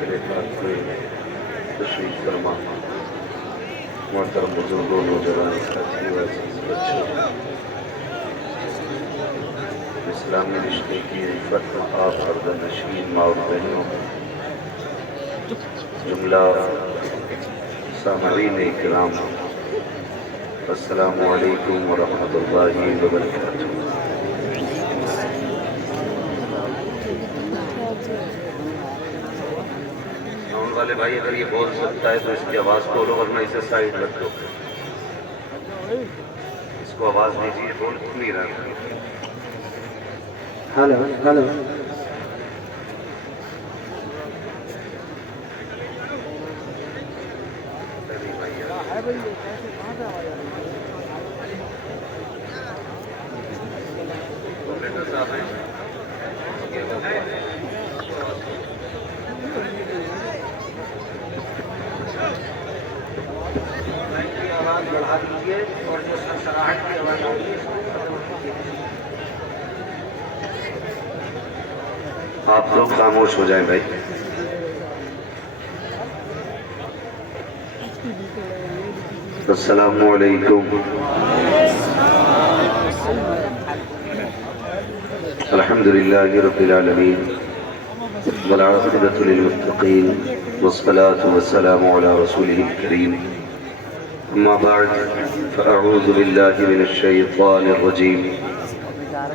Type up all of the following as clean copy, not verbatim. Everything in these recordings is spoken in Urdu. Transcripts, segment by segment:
محفل پاک میں تشریف فرما محترم بزرگوں نوجوان ساتھیوں عزیز بچوں اسلامی رشتے کی عفت آپ پردہ نشین ماں و بہنوں جملہ سامعین اکرام السلام علیکم ورحمۃ اللہ وبرکاتہ۔ ساؤنڈ والے بھائی اگر یہ بول سکتا ہے تو اس کی آواز کھولو ورنہ اسے سائڈ رکھ دو۔ اس کو آواز دیجیے، بول نہیں رہا۔ ہلو ہلو بڑھا دیجیے اور جو سرسراہٹ کی آواز آ رہی ہے آپ لوگ خاموش ہو جائیں بھائی۔ السلام علیکم۔ الحمد للہ رب العالمین والعاقبۃ للمتقین والصلاة والسلام علی رسولہ الکریم اما بعد فاعوذ باللہ من الشیطان الرجیم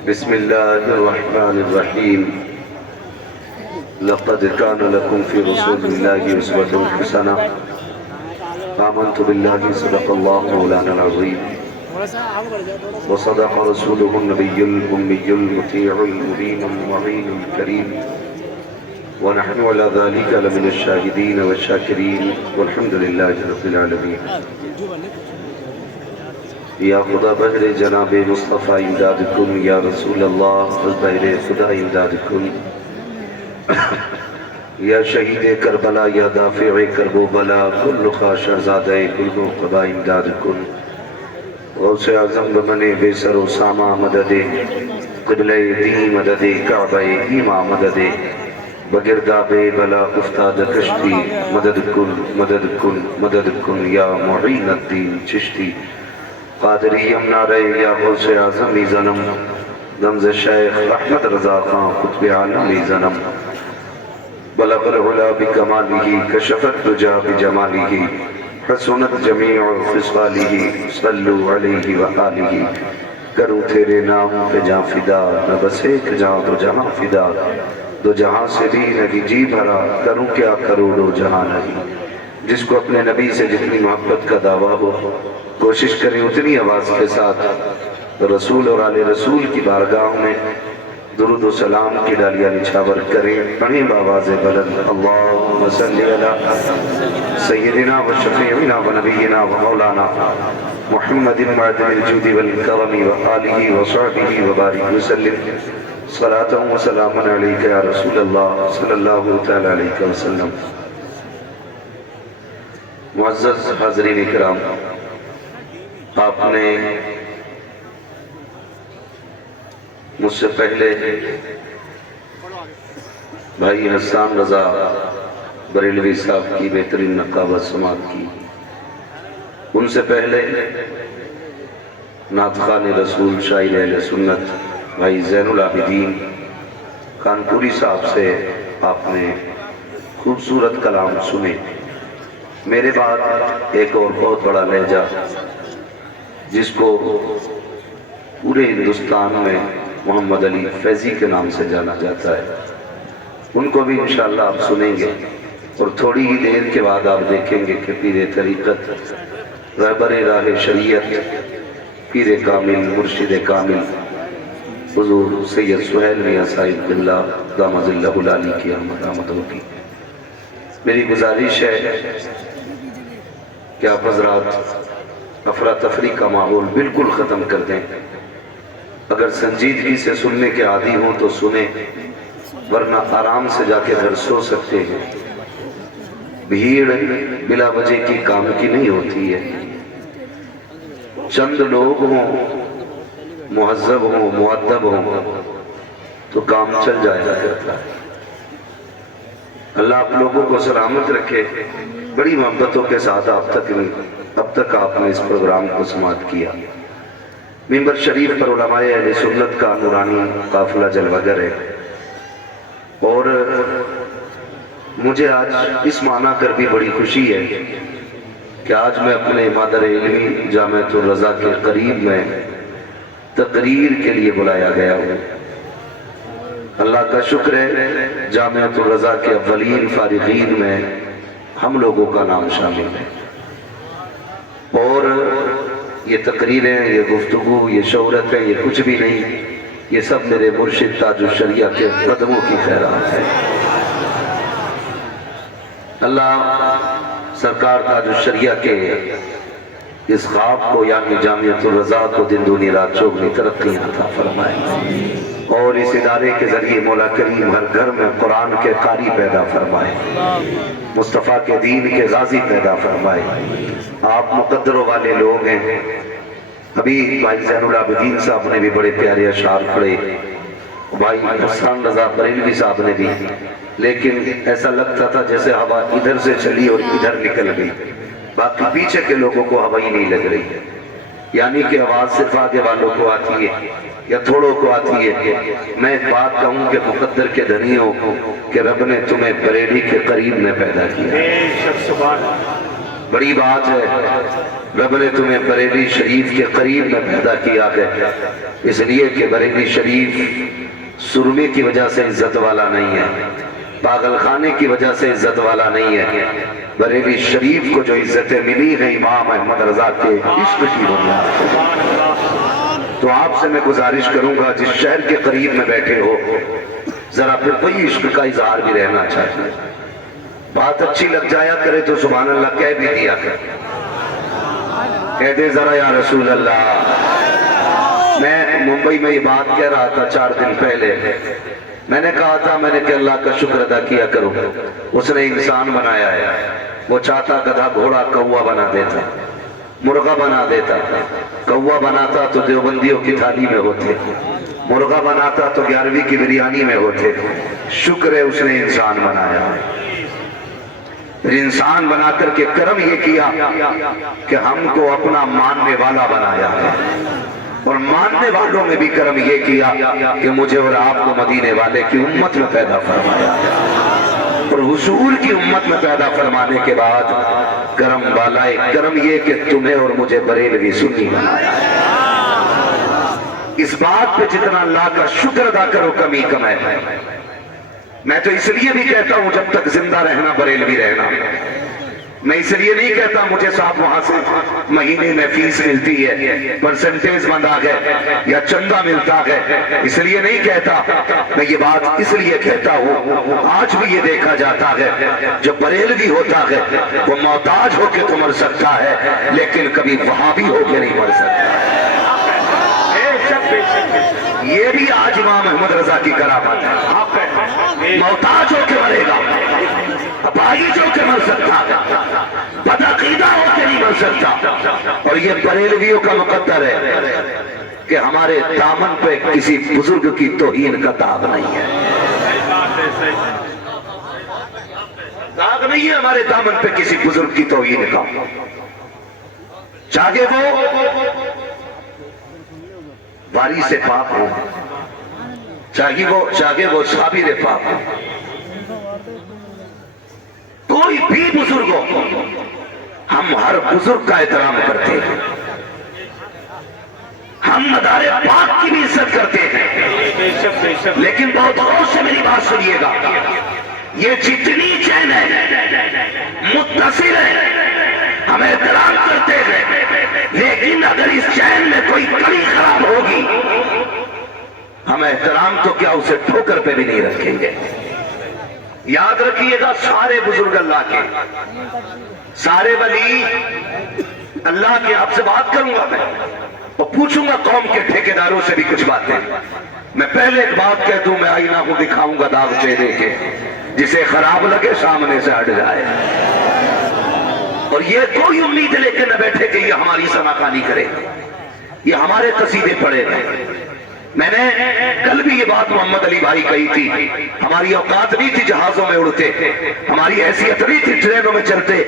بسم اللہ الرحمن الرحیم لقد كان لكم في رسول الله أسوة حسنة آمنت بالله صدق الله مولانا العظيم وصدق رسوله النبي الأمي المطيع المبين المعين الكريم ونحن على ذلك لمن الشاهدين والشاكرين والحمد لله رب العالمين۔ یا خدا بہر جناب مصطفیٰ امداد کن، یا رسول اللہ بہر خدا امداد کن، یا شہید کربلا یا دافع کرب و بلا کل خاشہزادہ کل قبا امداد کن، غوث اعظم بمن بے سر و سامہ مدد، قبلہ دین مدد، کعبہ ایمہ مدد، بگرداب بلا افتاد کشتی مدد کن مدد کن مدد کن، یا معین الدین چشتی قادری یمنا رہے، یا غوث اعظم زنم رمز شیخ احمد رضا خان قطب عالمی زنم بلغ العلا بکمالہ کشفت دجا بجمالہ حسنت جمیع خصالہ صلو علیہ وآلہ۔ کروں تیرے نام پہ جاں فدا، نہ بس ایک جاں دو جہاں فدا، دو جہاں سے بھی نہیں جی بھرا، کروں کیا کروڑوں جہاں نہیں۔ جس کو اپنے نبی سے جتنی محبت کا دعویٰ ہو کوشش کریں اتنی آواز کے ساتھ رسول اور آل رسول کی بارگاہ میں درود و سلام کی ڈالیاں نچھاور کریں، پڑھیں بآواز بلند اللہم صلی علی سیدنا و شفیعنا و نبینا و مولانا محمد معدن الجود والکرم و آلہ و صحبہ و بارک وسلم صلاة و سلام علیکہ یا رسول اللہ صلی اللہ تعالی علیہ وسلم۔ معزز حاضرین اکرام، آپ نے مجھ سے پہلے بھائی حسان رضا بریلوی صاحب کی بہترین نقابت سماعت کی، ان سے پہلے نعت خوان رسول شاعر اہل سنت بھائی زین العابدین کانپوری صاحب سے آپ نے خوبصورت کلام سنے۔ میرے بعد ایک اور بہت بڑا لہجہ جس کو پورے ہندوستان میں محمد علی فیضی کے نام سے جانا جاتا ہے، ان کو بھی انشاءاللہ آپ سنیں گے، اور تھوڑی ہی دیر کے بعد آپ دیکھیں گے کہ پیر طریقت، رہبر راہ شریعت، پیر کامل، مرشد کامل حضور سید سہیل میاں صاحب اللہ دامت اللہ العالی کی آمد ہوگی۔ میری گزارش ہے کہ آپ حضرات افراتفری کا ماحول بالکل ختم کر دیں، اگر سنجیدگی سے سننے کے عادی ہوں تو سنیں، ورنہ آرام سے جا کے گھر سو سکتے ہیں۔ بھیڑ بلا وجہ کی کام کی نہیں ہوتی ہے، چند لوگ ہوں مہذب ہوں مؤدب ہوں تو کام چل جایا کرتا ہے۔ اللہ آپ لوگوں کو سلامت رکھے. بڑی محبتوں کے ساتھ اب تک آپ نے اس پروگرام کو سماعت کیا. ممبر شریف پر علماء اہل سنت کا نورانی قافلہ جلوہ گر ہے، اور مجھے آج اس معنی کر بھی بڑی خوشی ہے کہ آج میں اپنے مادر علمی جامعۃ الرضا کے قریب میں تقریر کے لیے بلایا گیا ہوں. اللہ کا شکر ہے جامعۃ الرضا کے اولین فارغین میں ہم لوگوں کا نام شامل ہے، اور یہ تقریریں، یہ گفتگو، یہ شہرتیں، یہ کچھ بھی نہیں، یہ سب میرے مرشد تاج الشریعہ کے قدموں کی خیرات ہے. اللہ سرکار تاج الشریعہ کے اس خواب کو یعنی جامعۃ الرضا کو دن دنیا رات چوگنی ترقی عطا فرمائے، اور اس ادارے کے ذریعے مولا کریم ہر گھر میں قرآن کے قاری پیدا فرمائے، مصطفیٰ کے دین کے غازی پیدا فرمائے. آپ مقدروں والے لوگ ہیں. ابھی بھائی زین العابدین صاحب نے بھی بڑے پیارے اشعار پڑھے، بھائی حسن رضا بریلوی صاحب نے بھی، لیکن ایسا لگتا تھا جیسے ہوا ادھر سے چلی اور ادھر نکل گئی، باقی پیچھے کے لوگوں کو ہوا ہی نہیں لگ رہی، یعنی کہ آواز صرف آگے والوں کو آتی ہے یا تھوڑوں کو آتی ہے. میں ایک بات کہوں کہ مقدر کے دھنیوں کہ رب نے تمہیں بریلی کے قریب میں پیدا کیا. بڑی بات ہے، رب نے تمہیں بریلی شریف کے قریب میں پیدا کیا ہے، اس لیے کہ بریلی شریف سرمے کی وجہ سے عزت والا نہیں ہے، پاگل خانے کی وجہ سے عزت والا نہیں ہے. بریلی شریف کو جو عزتیں ملی ہیں امام احمد رضا کے عشق کی بنیاد. تو آپ سے میں گزارش کروں گا جس شہر کے قریب میں بیٹھے ہو ذرا پھر کوئی عشق کا اظہار بھی رہنا چاہیے. بات اچھی لگ جایا کرے تو سبحان اللہ کہہ بھی دیا کر، کہہ دے ذرا یا رسول اللہ. میں ممبئی میں یہ بات کہہ رہا تھا 4 دن پہلے، میں نے کہا تھا میں نے کہ اللہ کا شکر ادا کیا کروں، اس نے انسان بنایا ہے. وہ چاہتا گدھا گھوڑا کوا بنا دیتا، مرغا بنا دیتا. کوا بناتا تو دیوبندیوں کی تھالی میں ہوتے، مرغا بناتا تو 11ویں کی بریانی میں ہوتے. شکر ہے اس نے انسان بنایا. پھر انسان بنا کر کے کرم یہ کیا کہ ہم کو اپنا ماننے والا بنایا ہے، اور ماننے والوں میں بھی کرم یہ کیا کہ مجھے اور آپ کو مدینے والے کی امت میں پیدا فرمایا، اور حضور کی امت میں پیدا فرمانے کے بعد کرم بالائے کرم یہ کہ تمہیں اور مجھے بریلوی سنی بنایا. اس بات پہ جتنا اللہ کا شکر ادا کرو کمی کم ہے. میں تو اس لیے بھی کہتا ہوں جب تک زندہ رہنا بریلوی رہنا. میں اس لیے نہیں کہتا مجھے صاحب وہاں سے مہینے میں فیس ملتی ہے، پرسنٹیج بندہ ہے یا چندہ ملتا ہے، اس لیے نہیں کہتا. میں یہ بات اس لیے کہتا ہوں آج بھی یہ دیکھا جاتا ہے جو بریلوی ہوتا ہے وہ محتاج ہو کے تو مر سکتا ہے لیکن کبھی وہابی ہو کے نہیں مر سکتا. یہ بھی آج امام احمد رضا کی کرامت ہے. محتاج ہو کے مرے گا، اپاہج ہو کے مر سکتا، بدعقیدہ ہو کے نہیں مر سکتا. اور یہ بریلویوں کا مقدر ہے کہ ہمارے دامن پہ کسی بزرگ کی توہین کا داغ نہیں ہے. داغ نہیں ہے ہمارے دامن پہ کسی بزرگ کی توہین کا. چاہے وہ باری سے پاک ہو، چاہے وہ صابر پاک ہو، کوئی بھی بزرگ ہو، ہم ہر بزرگ کا احترام کرتے ہیں، ہم مدار پاک کی بھی عزت کرتے ہیں. لیکن بہت غور سے میری بات سنیے گا، یہ جتنی چین ہے متصل ہے، ہم احترام کرتے ہیں، لیکن اگر اس چین میں کوئی کمی خراب ہوگی ہم احترام تو کیا اسے ٹھوکر پہ بھی نہیں رکھیں گے. یاد رکھیے گا سارے بزرگ اللہ کے، سارے ولی اللہ کے. آپ سے بات کروں گا میں اور پوچھوں گا قوم کے ٹھیکیداروں سے بھی کچھ باتیں. میں پہلے ایک بات کہہ دوں، میں آئینہ کو دکھاؤں گا داغ چہرے کے، جسے خراب لگے سامنے سے ہٹ جائے. اور یہ کوئی امید لے کے نہ بیٹھے کہ یہ ہماری سماخانی کرے، یہ ہمارے قصیدے پڑھے گا. میں نے کل بھی یہ بات محمد علی بھائی کہی تھی، ہماری اوقات نہیں تھی جہازوں میں اڑتے، ہماری حیثیت نہیں تھی ٹرینوں میں چلتے،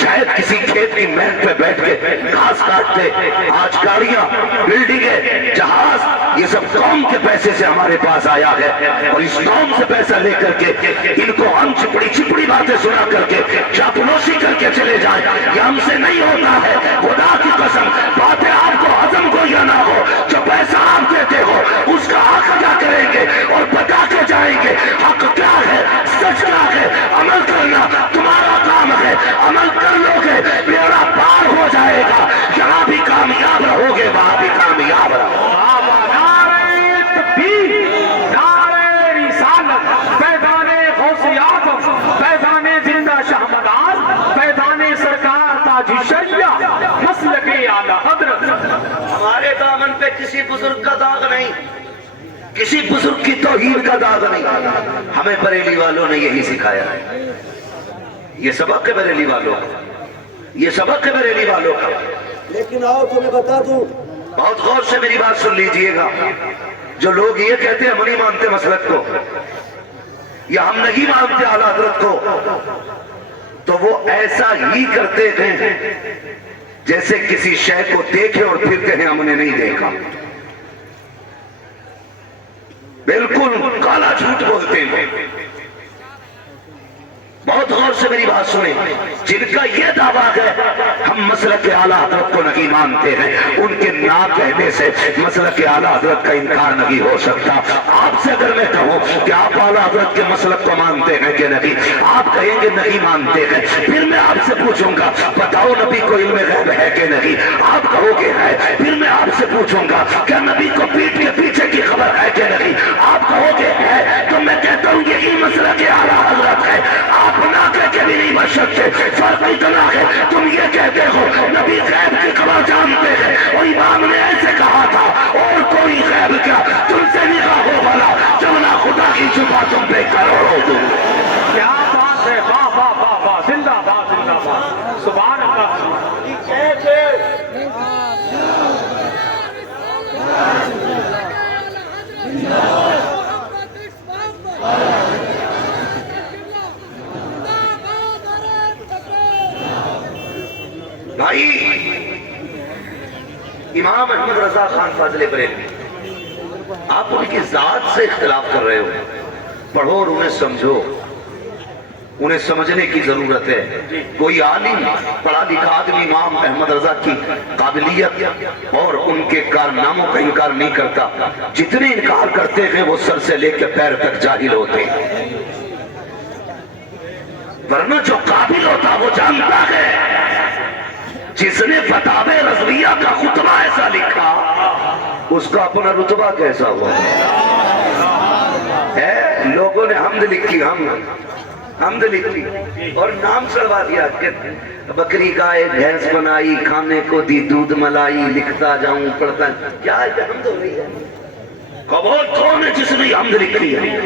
شاید کسی کھیت کی محنت پہ بیٹھ کے گھاس کاٹتے۔ آج گاڑیاں، بلڈنگیں، جہاز، یہ سب قوم کے پیسے سے ہمارے پاس آیا ہے، اور اس قوم سے پیسہ لے کر کے ان کو ہم چپڑی باتیں سنا کر کے چاپلوسی کر کے چلے جائیں، یہ ہم سے نہیں ہوتا ہے۔ خدا کی قسم، باتیں آپ کو ہضم ہو یا نہ ہو، جو پیسہ آپ دیتے ہو اس کا حق ادا کریں گے اور بتا کے جائیں گے حق کیا ہے، سچ کیا ہے۔ عمل کرنا تمہارا کام ہے، عمل کر لو گے بیڑا پار ہو جائے گا، یہاں بھی کامیاب رہو گے وہاں بھی کامیاب رہو۔ ہمارے دامن پہ کسی بزرگ کا داغ نہیں، کسی بزرگ کی توہین کا داغ نہیں، ہمیں بریلی والوں نے یہی سکھایا ہے۔ یہ سبق ہے بریلی والوں کا، یہ سبق ہے بریلی والوں کا۔ لیکن آؤ تمہیں بتا دوں، بہت غور سے میری بات سن لیجئے گا، جو لوگ یہ کہتے ہیں ہم نہیں مانتے مسلک کو یا ہم نہیں مانتے اعلیٰ حضرت کو، تو وہ ایسا ہی کرتے ہیں جیسے کسی شے کو دیکھے اور پھر کہیں ہم نے نہیں دیکھا۔ بالکل کالا جھوٹ بولتے ہیں۔ بہت غور سے میری بات سنیں، جن کا یہ دعویٰ ہے ہم مسلک اعلیٰ حضرت کو نہیں مانتے ہیں، ان کے نہ کہنے سے مسلک اعلیٰ حضرت کا انکار نہیں ہو سکتا۔ آپ سے اگر میں کہوں کہ آپ اعلیٰ حضرت کے مسلک کو مانتے ہیں کہ نہیں، آپ کہیں گے نہیں مانتے ہیں، پھر میں آپ سے پوچھوں گا بتاؤ نبی کو علم غیب ہے کہ نہیں، آپ کہو گے ہے، پھر میں آپ سے پوچھوں گا کیا نبی کو پیٹ کے پیچھے کی خبر ہے کہ نہیں، آپ کہو گے ہے، تو میں کہتا ہوں یہی مسلک اعلیٰ حضرت ہے۔ آپ نہ کہہ کے بھی نہیں بچ سکتے، فرق اتنا ہے تم یہ کہتے ہو نبی غیب کی خبر جانتے ہیں، اور امام نے ایسے کہا تھا، اور کوئی غیب کیا تم سے نگاہ ہو بھلا جب نہ خدا کی چھپا تم پہ کروڑوں دوں۔ کیا بات ہے، واہ واہ واہ واہ، زندہ باد زندہ باد، سبحان اللہ۔ بھائی امام احمد رضا خان فاضل بریلوی، آپ ان کی ذات سے اختلاف کر رہے ہو، پڑھو اور انہیں سمجھو، انہیں سمجھنے کی ضرورت ہے۔ کوئی عالم پڑھا لکھا آدمی امام احمد رضا کی قابلیت اور ان کے کارناموں کا انکار نہیں کرتا، جتنے انکار کرتے ہیں وہ سر سے لے کے پیر تک جاہل ہوتے ہیں، ورنہ جو قابل ہوتا وہ جانتا ہے۔ جس نے فتاوی رضویہ کا خطبہ ایسا لکھا اس کا اپنا رتبہ کیسا ہوا ہے؟ لوگوں نے حمد لکھی، حمد لکھی اور نام چڑھوا دیا کہ بکری گائے بھینس بنائی، کھانے کو دی دودھ ملائی، لکھتا جاؤں پڑھتا۔ کیا حمد ہو رہی ہے؟ کون ہے جس نے حمد لکھی ہے؟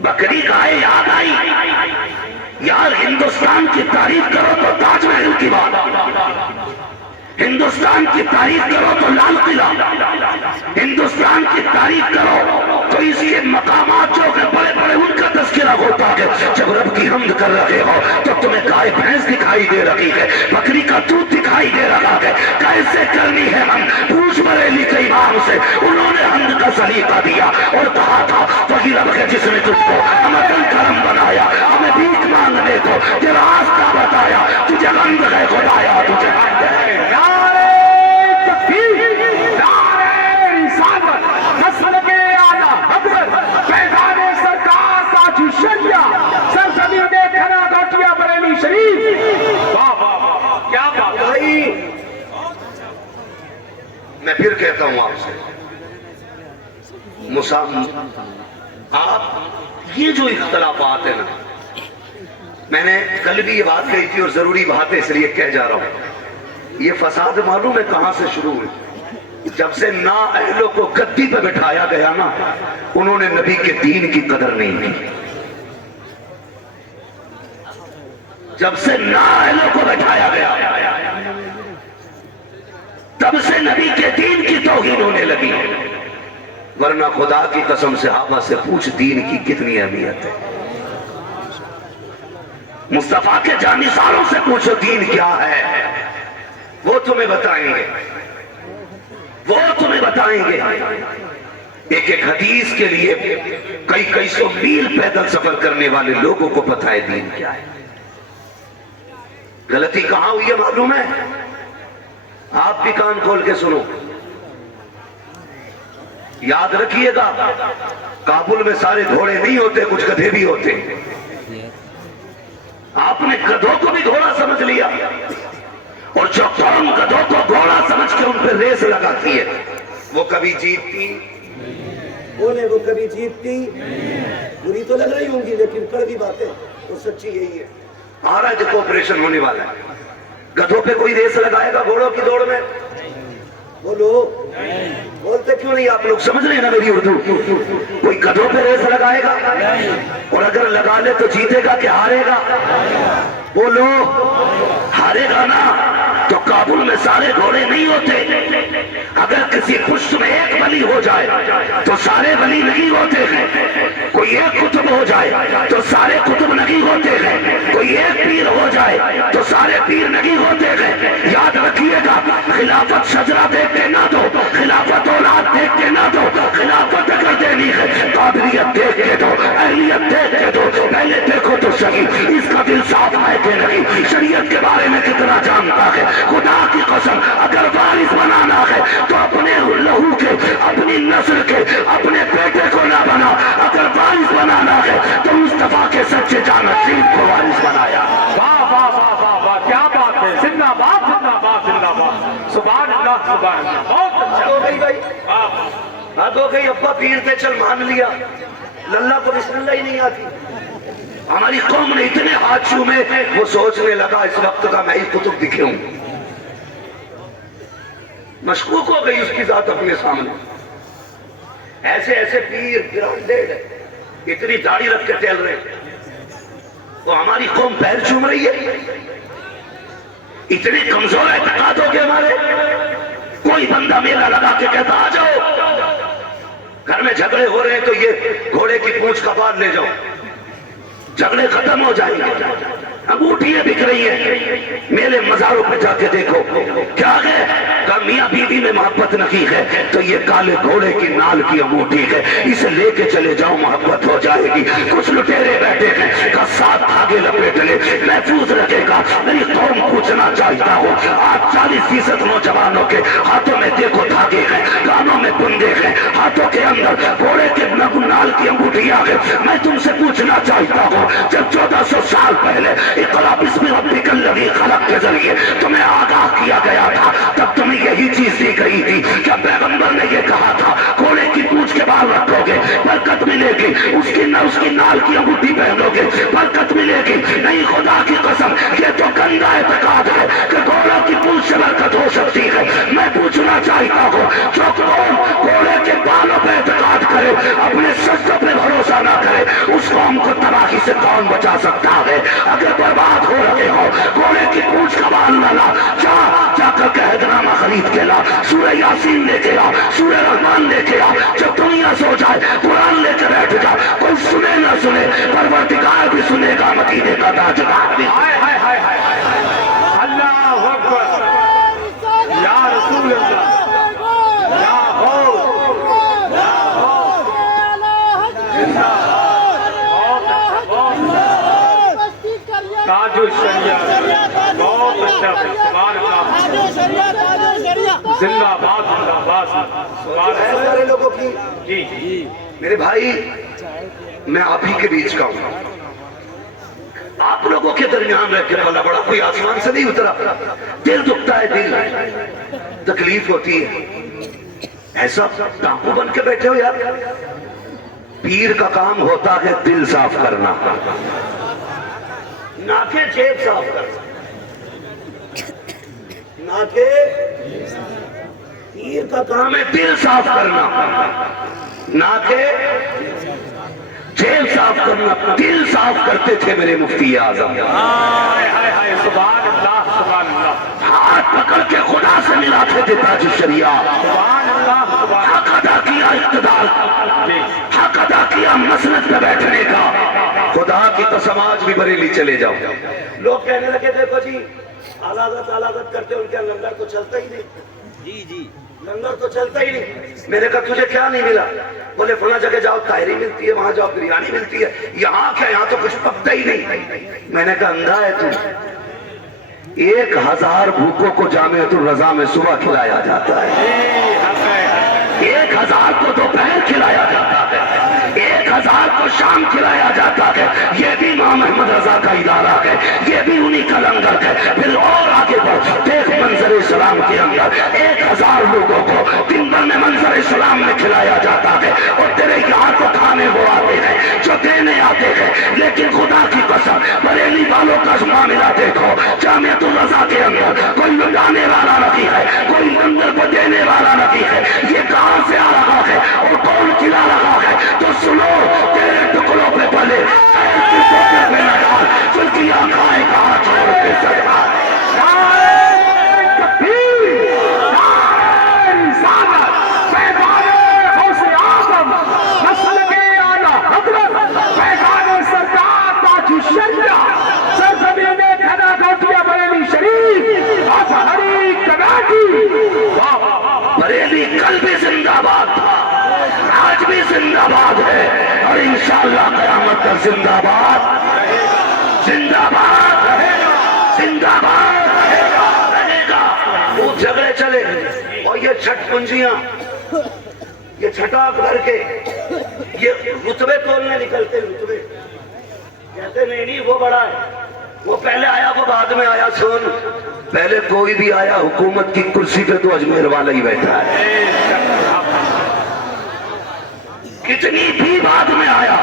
بکری گائے یاد آئی، یار ہندوستان کی تعریف کرو تو تاج محل کی بات، ہندوستان کی تعریف کرو تو لال قلعہ، ہندوستان کی تعریف کرو تو اس کے مقامات جو کہ بڑے بڑے ان کا تذکرہ ہوتا ہے۔ جب رب کی حمد کر رہے ہو تو تمہیں گائے بھینس دکھائی دے رہی ہے، بکری کا دودھ دکھائی دے رہا ہے، کیسے کرنی ہے ہم؟ پوچھ بریلی کے امام سے، انہوں نے حمد کا سلیقہ دیا اور کہا تھا وہی رب ہے جس نے تجھ کو امتن کرم بنایا، ہمیں بھیک مانگنے کو تیرا راستہ بتایا، تجھے غمد ہے خدایا، تجھے غمد ہے۔ میں پھر کہتا ہوں آپ سے، آپ یہ جو اختلافات ہیں نا، میں نے کل بھی یہ بات کہی تھی اور ضروری بات ہے اس لیے کہہ جا رہا ہوں، یہ فساد معلوم ہے کہاں سے شروع ہوئی؟ جب سے نا اہلوں کو گدی پہ بٹھایا گیا نا، انہوں نے نبی کے دین کی قدر نہیں کی۔ جب سے نا اہلوں کو بٹھایا گیا تب سے نبی کے دین کی توہین ہونے لگی۔ ورنہ خدا کی قسم صحابہ سے پوچھ دین کی کتنی اہمیت ہے. مصطفیٰ کے جانثاروں سے پوچھو دین کیا ہے، وہ تمہیں بتائیں گے، وہ تمہیں بتائیں گے. ایک ایک حدیث کے لیے کئی سو میل پیدل سفر کرنے والے لوگوں کو پتہ ہے دین کیا ہے. غلطی کہاں ہوئی ہے معلوم ہے؟ آپ بھی کان کھول کے سنو. یاد رکھیے گا، کابل میں سارے گھوڑے نہیں ہوتے، کچھ گدھے بھی ہوتے. آپ نے گدھوں کو بھی گھوڑا سمجھ لیا، اور جو قوم گدھوں کو گھوڑا سمجھ کے ان پہ ریس لگاتی ہے وہ کبھی جیتتی. بولے وہ کبھی جیتتی. بری تو لگ رہی ہوں گی لیکن کڑوی باتیں اور سچی یہی ہے. آج کوپریشن ہونے والا ہے. گدھوں پہ کوئی ریس لگائے گا گھوڑوں کی دوڑ میں؟ بولو. بولتے کیوں نہیں آپ لوگ؟ سمجھ رہے ہیں نا میری اردو؟ کوئی گدھوں پہ ریس لگائے گا؟ اور اگر لگا لے تو جیتے گا کہ ہارے گا؟ بولو. ہارے گا نا. تو کابل میں سارے گھوڑے نہیں ہوتے. اگر کسی پشت میں ایک ولی ہو جائے تو سارے ولی نہیں ہوتے ہیں. کوئی ایک قطب ہو جائے تو سارے قطب نہیں ہوتے ہیں. کوئی ایک پیر ہو جائے تو سارے پیر نہیں ہوتے ہیں. یاد رکھیے گا، خلافت شجرہ دیکھ کے نہ دو، خلافت اولاد دیکھ کے نہ دو. خلافت اگر دینی ہے قادریت دیکھ کے دو، اہلیت دیکھ کے دو. پہلے دیکھو تو صحیح اس کا دل صاف ہے کہ نہیں، شریعت کے بارے میں کتنا جانتا ہے. خدا کی قسم اگر وارث بنانا ہے تو اپنے لہو کے، اپنی نسل کے، اپنے بیٹے کو نہ بنا. اگر وارث بنانا ہے تو مصطفیٰ کے سچے جانشین کو وارث بنایا. واہ واہ واہ واہ واہ، کیا بات ہے. زندہ باد زندہ باد زندہ باد. سبحان اللہ سبحان اللہ. بہت اچھا. ہو گئی بھائی، بات ہو گئی. ابا پیر پہ چل مان لیا، للہ کو بسم اللہ ہی نہیں آتی. ہماری قوم نے اتنے ہاتھ چومے وہ سوچنے لگا اس وقت کا میں ہی قطب دکھے ہوں. مشکوک ہو گئی اس کی ذات اپنے سامنے. ایسے ایسے پیر برانڈیڈ اتنی داڑھی رکھ کے ٹہل رہے ہیں. وہ ہماری قوم پیر چوم رہی ہے. اتنے کمزور اعتقاد ہو گئے ہمارے. کوئی بندہ میلہ لگا کے کہتا آ جاؤ، گھر میں جھگڑے ہو رہے ہیں تو یہ گھوڑے کی پونچھ کا بال لے جاؤ، جھگڑے ختم ہو جائیں گے. انگوٹھیاں بک رہی ہیں. میلے مزاروں پہ جا کے دیکھو کیا ہے. میاں بیوی میں محبت نہیں ہے تو یہ کالے گھوڑے کی نال کی انگوٹھی ہے، اسے لے کے چلے جاؤ محبت ہو جائے گی. کچھ لٹیرے بیٹھے ہیں کا ساتھ دھاگے لپیٹ لے محفوظ رکھے گا. میری قوم پوچھنا چاہتا ہوں، آج 40% نوجوانوں کے ہاتھوں میں دیکھو دھاگے ہیں، کانوں میں بندے ہیں، ہاتھوں کے اندر گھوڑے کے نال کی انگوٹھیاں ہیں. میں تم سے پوچھنا چاہتا ہوں، جب 1400 سال پہلے اقرا بسم ربک الذی خلق کے ذریعے تمہیں آگاہ کیا گیا تھا، تب تمہیں یہی چیز دی گئی تھی. کیا پیغمبر نے یہ کہا تھا گھوڑے کی پونچھ کے بال رکھو گے برکت ملے گی، اس کی نال کی انگوٹھی پہنو گے برکت ملے گی؟ نہیں. خدا کی قسم یہ تو گندا اعتقاد ہے کہ گھوڑوں کی پونچھ سے برکت ہو سکتی ہے. میں پوچھنا چاہتا ہوں، جو قوم گھوڑے کے بالوں پہ اعتقاد کرے، اپنے سجدوں پہ بھروسہ نہ کرے، اس قوم کو تباہی سے کون بچا سکتا ہے؟ اگر برباد ہو رہے ہو گھوڑے کی پونچھ کا بال نہ لا، جا کر کے عہدنامہ خرید کے لا، سورہ یاسین لے کے آ، سورہ رحمان لے کے آ. جب دنیا سو جائے قرآن لے کے بیٹھ جا. کوئی سنے نہ سنے پروردگار بھی سنے گا، مدینے کا تاجدار بھی. ہائے ہائے ہائے ہائے. اللہ اکبر. یا رسول اللہ. یا غوث. یا غوث. زندہ تاج الشریعت. بہت اچھا. سبحان اللہ. زندہ باد زندہ باد. سبحان اللہ. سارے لوگوں کی. جی میرے بھائی میں آپ ہی کے بیچ کا ہوں، آپ لوگوں کے درمیان رہ کے پلا بڑا. کوئی آسمان سے نہیں اترا. دل دکھتا ہے، دل تکلیف ہوتی ہے. ایسا ڈاکو بن کے بیٹھے ہو یار. پیر کا کام ہوتا ہے دل صاف کرنا، نہ کہ جیب صاف کرنا. نہ کہ پیر کا کام ہے دل صاف کرنا، نہ کہ جیب صاف کرنا. دل صاف کرتے تھے میرے مفتی اعظم. ہائے ہائے ہائے. سبحان اللہ سبحان اللہ. ہاتھ ہاتھ پکڑ کے خدا سے ملاتے تھے تاج شریعہ، سبحان اللہ سبحان حق ادا کیا اقتدار، حق ادا کیا مسند پہ بیٹھنے کا۔ خدا کی قسم آج بھی بریلی چلے جاؤ، لوگ کہنے لگے دیکھو جی علاقت کرتے ان کے لنگر تو چلتا ہی نہیں، جی جی لنگر تو چلتا ہی نہیں۔ میں نے کہا تجھے کیا نہیں ملا؟ بولے فلاں جگہ جاؤ تاہری ملتی ہے، وہاں جاؤ بریانی ملتی ہے، یہاں کیا یہاں تو کچھ پکتا ہی نہیں۔ میں نے کہا اندھا ہے تو 1000 بھوکوں کو جامعۃ الرضا میں صبح کھلایا جاتا ہے، 1000 کو دوپہر کھلایا جاتا ہے، 1000 کو شام کھلایا جاتا ہے۔ یہ بھی امام احمد رضا کا ادارہ ہے، یہ بھی انہی کا لنگر ہے۔ پھر اور آگے بڑھ دیکھ منظر اسلام کے اندر 1000 لوگوں کو دن بھر میں منظر اسلام میں کھلایا جاتا ہے، اور تیرے یہاں تو کھانے وہ آتے ہیں جو دینے آتے ہیں۔ لیکن خدا کی قسم بریلی والوں کا معاملہ دیکھو، جامعۃ الرضا کے اندر کوئی لٹانے والا نہیں ہے، کوئی لنگر کو دینے والا نہیں ہے۔ یہ کہاں سے آ رہا ہے اور کون کھلا رہا ہے؟ تو سنو، تیرے ٹکڑوں پہ پلے میں نہ ڈال، چلکی آنکھائیں کہاں چھوڑ کے سجا۔ بریلی کل بھی زندہ باد تھا، آج بھی زندہ باد ہے، اور انشاءاللہ قیامت کا زندہ باد، زندہ باد، زندہ باد رہے گا۔ وہ جھگڑے چلے اور یہ چھٹ پنجیاں، یہ چھٹاک بھر کے یہ رتبے تولنے نکلتے، رتبے کہتے نہیں وہ بڑا ہے، وہ پہلے آیا وہ بعد میں آیا۔ سن، پہلے کوئی بھی آیا حکومت کی کرسی پہ تو اجمیر والا ہی بیٹھا ہے، کتنی بھی بعد میں آیا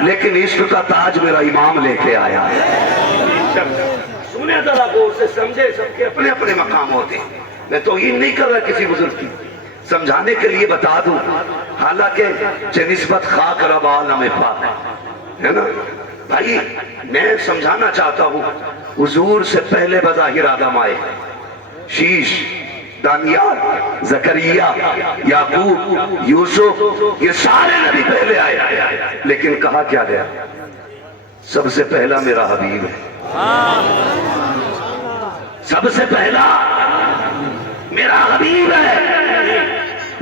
لیکن عشق کا تاج میرا امام لے کے آیا ہے۔ سنے ذرا غور سے، سمجھے، سب کے اپنے اپنے مقام ہوتے ہیں۔ میں توہین نہیں کر رہا کسی بزرگ کی، سمجھانے کے لیے بتا دوں، حالانکہ نسبت خاک رب عالم پاک ہے نا بھائی۔ میں سمجھانا چاہتا ہوں، حضور سے پہلے بظاہر آدم آئے، شیش، دانیال، زکریا، یعقوب، یوسف، یہ سارے نبی پہلے آئے، لیکن کہا کیا گیا؟ سب سے پہلا میرا حبیب ہے، سب سے پہلا میرا حبیب ہے۔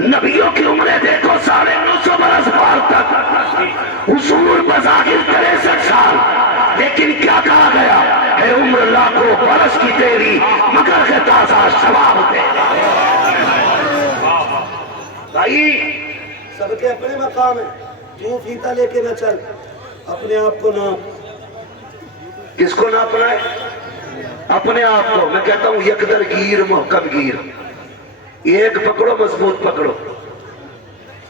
نبیوں کی عمریں دیکھو، 950 برس پار تک، حضور بظاہر 63 سال، لیکن کیا کہا گیا؟ ہے عمر لاکھوں برس کی تیری، مگر ہے تازہ شباب تیرا۔ بھائی سب کے اپنے مقام ہیں، تو فیتا لے کے نہ چل، اپنے آپ کو ناپ۔ کس کو ناپنا ہے؟ اپنے آپ کو۔ میں کہتا ہوں یکدر گیر محکم گیر، ایک پکڑو مضبوط پکڑو،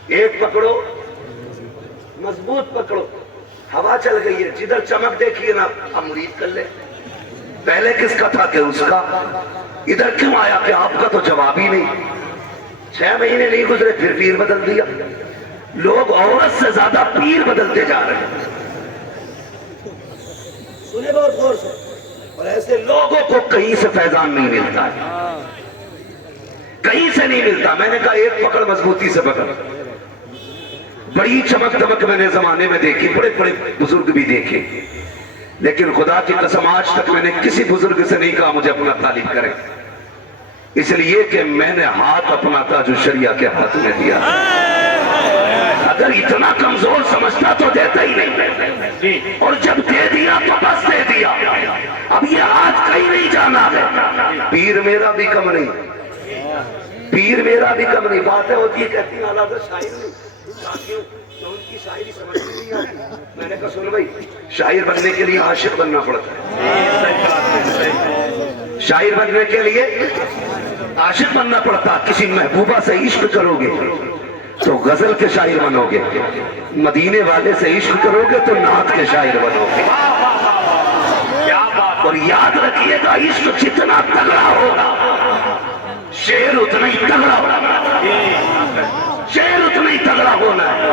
ایک پکڑو مضبوط پکڑو۔ ہوا چل گئی ہے، جدھر چمک دیکھیے نا، اب مرید کر لے۔ پہلے کس کا تھا کہ اس کا؟ ادھر کیوں آیا کہ آپ کا تو جواب ہی نہیں؟ 6 مہینے نہیں گزرے پھر پیر بدل دیا۔ لوگ عورت سے زیادہ پیر بدلتے جا رہے ہیں، سنے بہت غور سے، اور ایسے لوگوں کو کہیں سے فیضان نہیں ملتا ہے، کہیں سے نہیں ملتا۔ میں نے کہا ایک پکڑ مضبوطی سے پکڑ۔ بڑی چمک دمک میں نے زمانے میں دیکھی، بڑے بڑے بزرگ بھی دیکھے، لیکن خدا کی قسم آج تک میں نے کسی بزرگ سے نہیں کہا مجھے اپنا تعریف کرے، اس لیے کہ میں نے ہاتھ اپنا تاج الشریعہ کے ہاتھ میں دیا۔ اگر اتنا کمزور سمجھتا تو دیتا ہی نہیں، اور جب دے دیا تو بس دے دیا۔ اب یہ ہاتھ کہیں نہیں جانا ہے۔ پیر میرا بھی کم نہیں، پیر میرا بھی کم نہیں۔ باتیں ہوتی ہے کہتی ہیں اعلیٰ شاعر نہیں، تو ان کی شاعری سمجھ نہیں آتی۔ میں نے کہا سن بھائی، شاعر بننے کے لیے عاشق بننا پڑتا ہے، شاعر بننے کے لیے عاشق بننا پڑتا۔ کسی محبوبہ سے عشق کرو گے تو غزل کے شاعر بنو گے، مدینے والے سے عشق کرو گے تو نعت کے شاعر بنو گے۔ اور یاد رکھیے گا، عشق جتنا تگڑا ہوگا شعر اتنا ہی تگڑا ہوگا، شعر اتنا ہی تگڑا ہونا ہے۔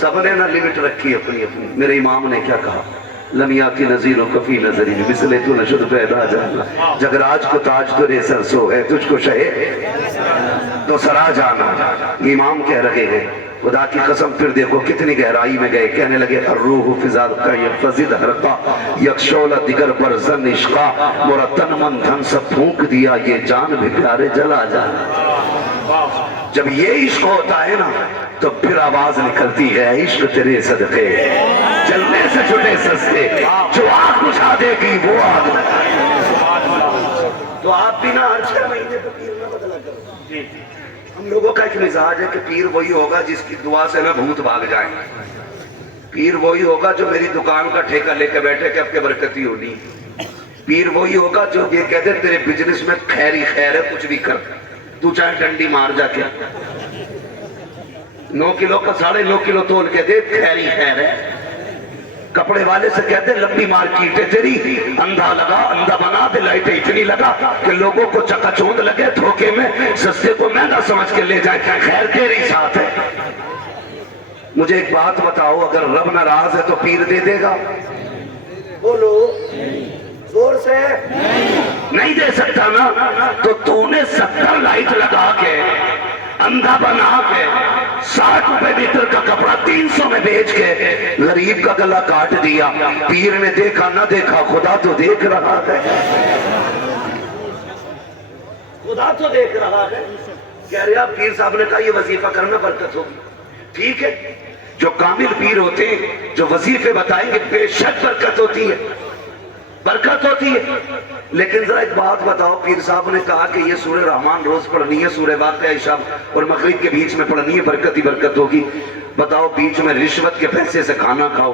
سب نے نہ لمٹ رکھی اپنی اپنی۔ میرے امام نے کیا کہا؟ لمیا کی نظیر و کفی نظری مثل تو نشد پیدا جانا جگراج کو تاج تو رے سر سو ہے تجھ کو شہے تو سرا جانا. امام کہہ رہے ہیں خدا کی قسم پھر دیکھو کتنی گہرائی میں گئے. کہنے لگے الروح فضاد کا یہ فضد حرقہ یک شعلہ دیگر پر زن عشقہ مورا تن من دھن سب پھونک دیا یہ جان بھی پیارے جلا جانا. جب یہ عشق ہوتا ہے نا تو پھر آواز نکلتی ہے عشق تیرے صدقے جلنے سے چھٹے سستے جو آگ بجھا دے گی وہ آگ. تو آپ بھی نہ ہر 6 مہینے پہ پیر نہ بدلا کرو. ہم لوگوں کا ایک مزاج ہے کہ پیر وہی ہوگا جس کی دعا سے میں بھوت بھاگ جائیں. پیر وہی ہوگا جو میری دکان کا ٹھیکہ لے کے بیٹھے کہ اب کے برکتی ہونی. پیر وہی ہوگا جو یہ کہتے تیرے بزنس میں خیر ہی خیر ہے کچھ بھی کر تو چاہے ڈنڈی مار جا کے 9 کلو کا 9.5 کلو تول کے دے خیر ہی خیر ہے. کپڑے والے سے کہتے لمبی مارکیٹ ہے تیری اندھا لگا اندھا بنا دے لائٹیں اتنی لگا کہ لوگوں کو چکا چوند لگے دھوکے میں سستے کو مہنگا سمجھ کے لے جائے. خیر تیری ساتھ ہے. مجھے ایک بات بتاؤ اگر رب ناراض ہے تو پیر دے دے گا؟ بولو زور سے. نہیں دے سکتا نا. تو نے 70 لائٹ لگا کے اندھا بنا کے 60 روپے میٹر کا کپڑا 300 میں بیچ کے غریب کا گلا کاٹ دیا. پیر نے دیکھا نہ دیکھا خدا تو دیکھ رہا ہے. خدا تو دیکھ رہا ہے. کہہ رہے آپ پیر صاحب نے کہا یہ وظیفہ کرنا برکت ہوگی. ٹھیک ہے جو کامل پیر ہوتے ہیں جو وظیفے بتائیں گے بے شک برکت ہوتی ہے برکت ہوتی ہے. لیکن ذرا ایک بات بتاؤ پیر صاحب نے کہا کہ یہ سورہ رحمان روز پڑھنی ہے سورہ واقعہ عشاء اور مغرب کے بیچ میں پڑھنی ہے برکت ہی برکت ہوگی. بتاؤ بیچ میں رشوت کے پیسے سے کھانا کھاؤ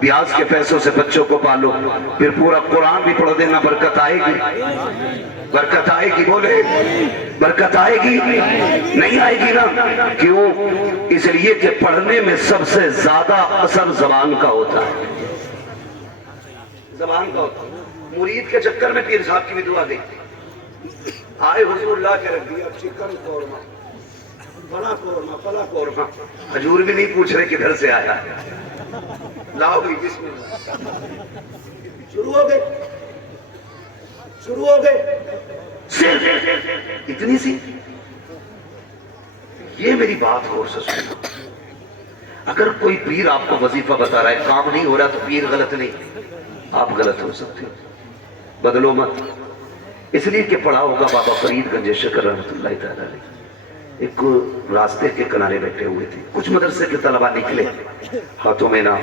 بیاج کے پیسوں سے بچوں کو پالو پھر پورا قرآن بھی پڑھ دینا برکت آئے گی؟ برکت آئے گی؟ بولے برکت آئے گی؟ نہیں آئے گی نا. کیوں؟ اس لیے کہ پڑھنے میں سب سے زیادہ اثر زبان کا ہوتا ہے. زبان کا ہوتا ہے. مرید کے چکر میں پیر صاحب کی بھی دعا دیکھتے آئے حضور اللہ کے رکھ دیا چکن قورمہ بڑا قورمہ پلا قورمہ. حضور بھی نہیں پوچھ رہے کدھر سے آیا. لاؤ بھی بسم اللہ. شروع ہو گئے صرف اتنی سی. یہ میری بات غور سے سننا. اگر کوئی پیر آپ کو وظیفہ بتا رہا ہے کام نہیں ہو رہا تو پیر غلط نہیں آپ غلط ہو سکتے ہو. بدلو مت. اس لیے کہ پڑھا ہوگا بابا فرید گنج شکر رحمۃ اللہ تعالی علیہ ایک راستے کے کنارے بیٹھے ہوئے تھے. کچھ مدرسے کے طلبہ نکلے ہاتھوں میں نا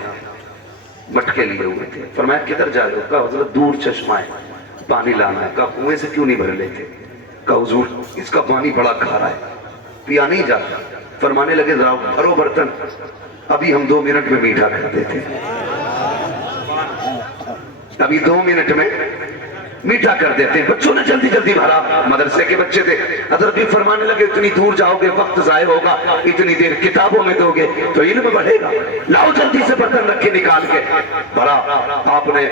مٹکے لیے ہوئے تھے. فرمایا کدھر جا رہے ہو؟ کہا حضرت دور چشمہ ہے پانی لانا ہے. کہا کنویں سے کیوں نہیں بھر لیتے؟ کہا حضور اس کا پانی بڑا کھارا ہے پیا نہیں جاتا. فرمانے لگے ذرا بھرو برتن ابھی ہم 2 منٹ میں میٹھا کر دیتے ابھی 2 منٹ میں میٹھا کر دیتے. بچوں نے جلدی جلدی بھرا. مدرسے کے بچے تھے. حضرت بھی فرمانے لگے اتنی دور جاؤ گے وقت ضائع ہوگا اتنی دیر کتابوں میں دو گے تو علم بڑھے گا. لاؤ جلدی سے برتن رکھ کے نکال کے بھرا. آپ نے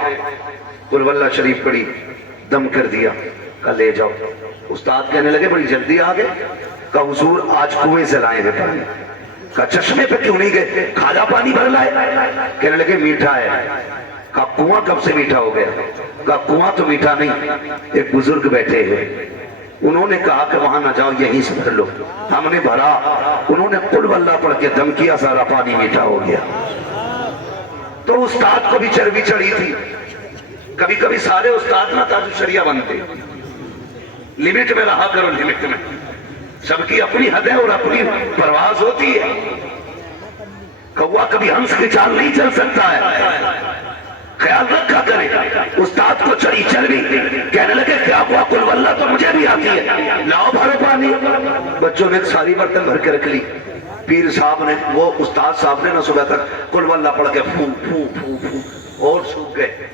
قل واللہ شریف پڑھی دم کر دیا. کہا لے جاؤ. استاد کہنے لگے بڑی جلدی آ گئے. کہا حضور آج کنویں سے لائے ہیں پانی. کہا چشمے پہ کیوں نہیں گئے؟ کھاجا پانی بھر لائے. کہنے لگے میٹھا ہے. کہا کنواں کب سے میٹھا ہو گیا؟ کہا کنواں تو میٹھا نہیں. ایک بزرگ بیٹھے ہیں انہوں نے کہا کہ وہاں نہ جاؤ یہیں سے بھر لو. ہم نے بھرا. انہوں نے قل واللہ پڑھ کے دم کیا سارا پانی میٹھا ہو گیا. تو استاد کو بھی چربی چڑھی تھی. کبھی کبھی سارے استاد نہ تاج الشریعہ بنتے. لمٹ میں رہا کرو. لمٹ میں سب کی اپنی حد ہے اور اپنی پرواز ہوتی ہے. کوا کبھی ہنس کی چال نہیں چل سکتا ہے. خیال رکھا کرے. استاد کو چڑھی چربی. کہنے لگے کیا ہوا قل واللہ تو مجھے بھی آتی ہے لاؤ بھرو پانی. بچوں نے ساری برتن بھر کے رکھ لی. پیر صاحب نے وہ استاد صاحب نے نہ صبح تک قل واللہ پڑھ کے پھو پھو پھو پھو اور سوکھ گئے.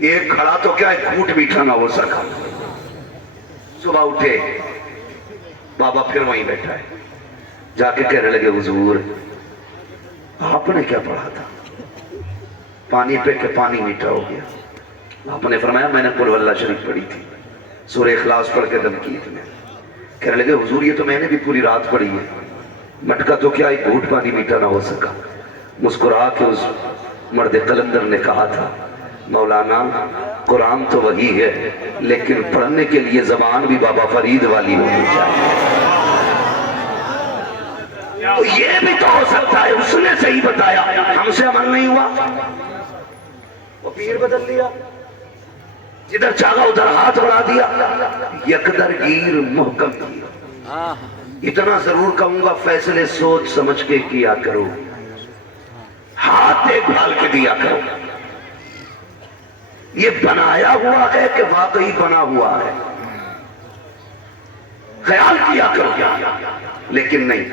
ایک کھڑا تو کیا ایک گھونٹ میٹھا نہ ہو سکا. صبح اٹھے بابا پھر وہیں بیٹھا ہے. جا کے کہنے لگے حضور آپ نے کیا پڑھا تھا؟ پانی پہ کہ پانی میٹھا ہو گیا. آپ نے فرمایا میں نے قل واللہ شریف پڑھی تھی سورہ اخلاص پڑھ کے دم کی تھی. کہنے لگے حضور یہ تو میں نے بھی پوری رات پڑھی ہے. مٹکا تو کیا ایک گھونٹ پانی میٹھا نہ ہو سکا. مسکرا کے اس مرد قلندر نے کہا تھا مولانا قرآن تو وہی ہے لیکن پڑھنے کے لیے زبان بھی بابا فرید والی ہونی چاہیے. تو یہ بھی تو ہو سکتا ہے اس نے صحیح بتایا ہم سے عمل نہیں ہوا وہ پیر بدل لیا جدھر چاہا ادھر ہاتھ بڑھا دیا. یکدر گیر محکم کیا. اتنا ضرور کہوں گا فیصلے سوچ سمجھ کے کیا کرو, ہاتھ دیکھ بھال کے دیا کرو. یہ بنایا ہوا ہے کہ واقعی بنا ہوا ہے خیال کیا کرو. لیکن نہیں,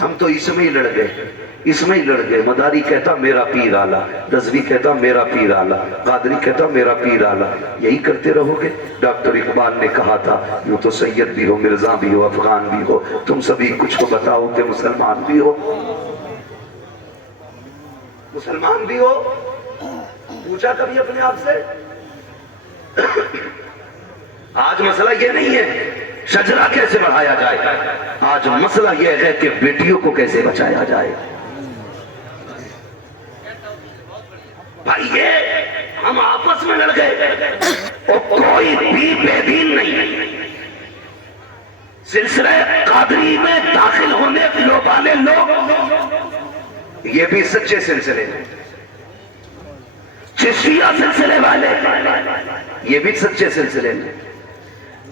ہم تو اس میں ہی لڑ گئے, اس میں ہی لڑ گئے. مداری کہتا میرا پیر آلہ, رضوی کہتا میرا پیر آلہ, قادری کہتا میرا پیر آلہ. یہی کرتے رہو گے. ڈاکٹر اقبال نے کہا تھا یوں تو سید بھی ہو, مرزا بھی ہو, افغان بھی ہو, تم سبھی کچھ تو بتاؤ کہ مسلمان بھی ہو. مسلمان بھی ہو. پوچھا کبھی اپنے آپ سے؟ آج مسئلہ یہ نہیں ہے شجرہ کیسے بڑھایا جائے, آج مسئلہ یہ ہے کہ بیٹیوں کو کیسے بچایا جائے. بھائی یہ ہم آپس میں لڑ گئے اور کوئی بھی بے دین نہیں. سلسلہ قادری میں داخل ہونے والے لوگ یہ بھی سچے سلسلے ہیں, چشتیہ سلسلے والے یہ بھی سچے سلسلے ہیں,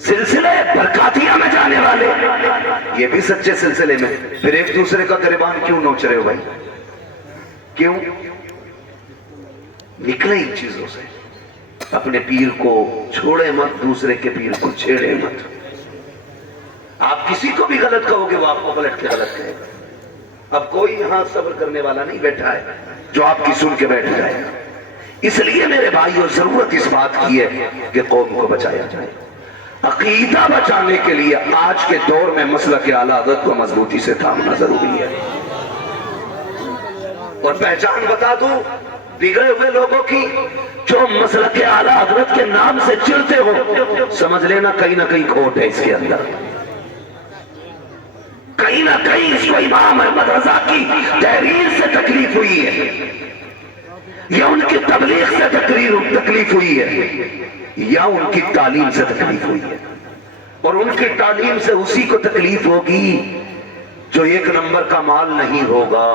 سلسلے برکاتیہ میں جانے والے یہ بھی سچے سلسلے میں. پھر ایک دوسرے کا گریبان کیوں نوچ رہے ہو بھائی؟ کیوں نکلے ان چیزوں سے؟ اپنے پیر کو چھوڑے مت, دوسرے کے پیر کو چھیڑے مت. آپ کسی کو بھی غلط کہو گے وہ آپ کو پلٹ کے غلط کہے گا. اب کوئی یہاں صبر کرنے والا نہیں بیٹھا ہے جو آپ کی سن کے بیٹھ جائے گا. اس لیے میرے بھائیوں ضرورت اس بات کی ہے کہ قوم کو بچایا جائے. عقیدہ بچانے کے لیے آج کے دور میں مسلک اعلی حضرت کو مضبوطی سے تھامنا ضروری ہے. اور پہچان بتا دوں بگڑے ہوئے لوگوں کی جو مسلک اعلی حضرت کے نام سے چڑھتے ہو, سمجھ لینا کہیں نہ کہیں کھوٹ ہے اس کے اندر. کہیں نہ کہیں اس کو امام احمد رضا کی تحریر سے تکلیف ہوئی ہے یا ان کی تبلیغ سے تکلیف ہوئی ہے یا ان کی تعلیم سے تکلیف ہوئی ہے. اور ان کی تعلیم سے اسی کو تکلیف ہوگی جو ایک نمبر کا مال نہیں ہوگا.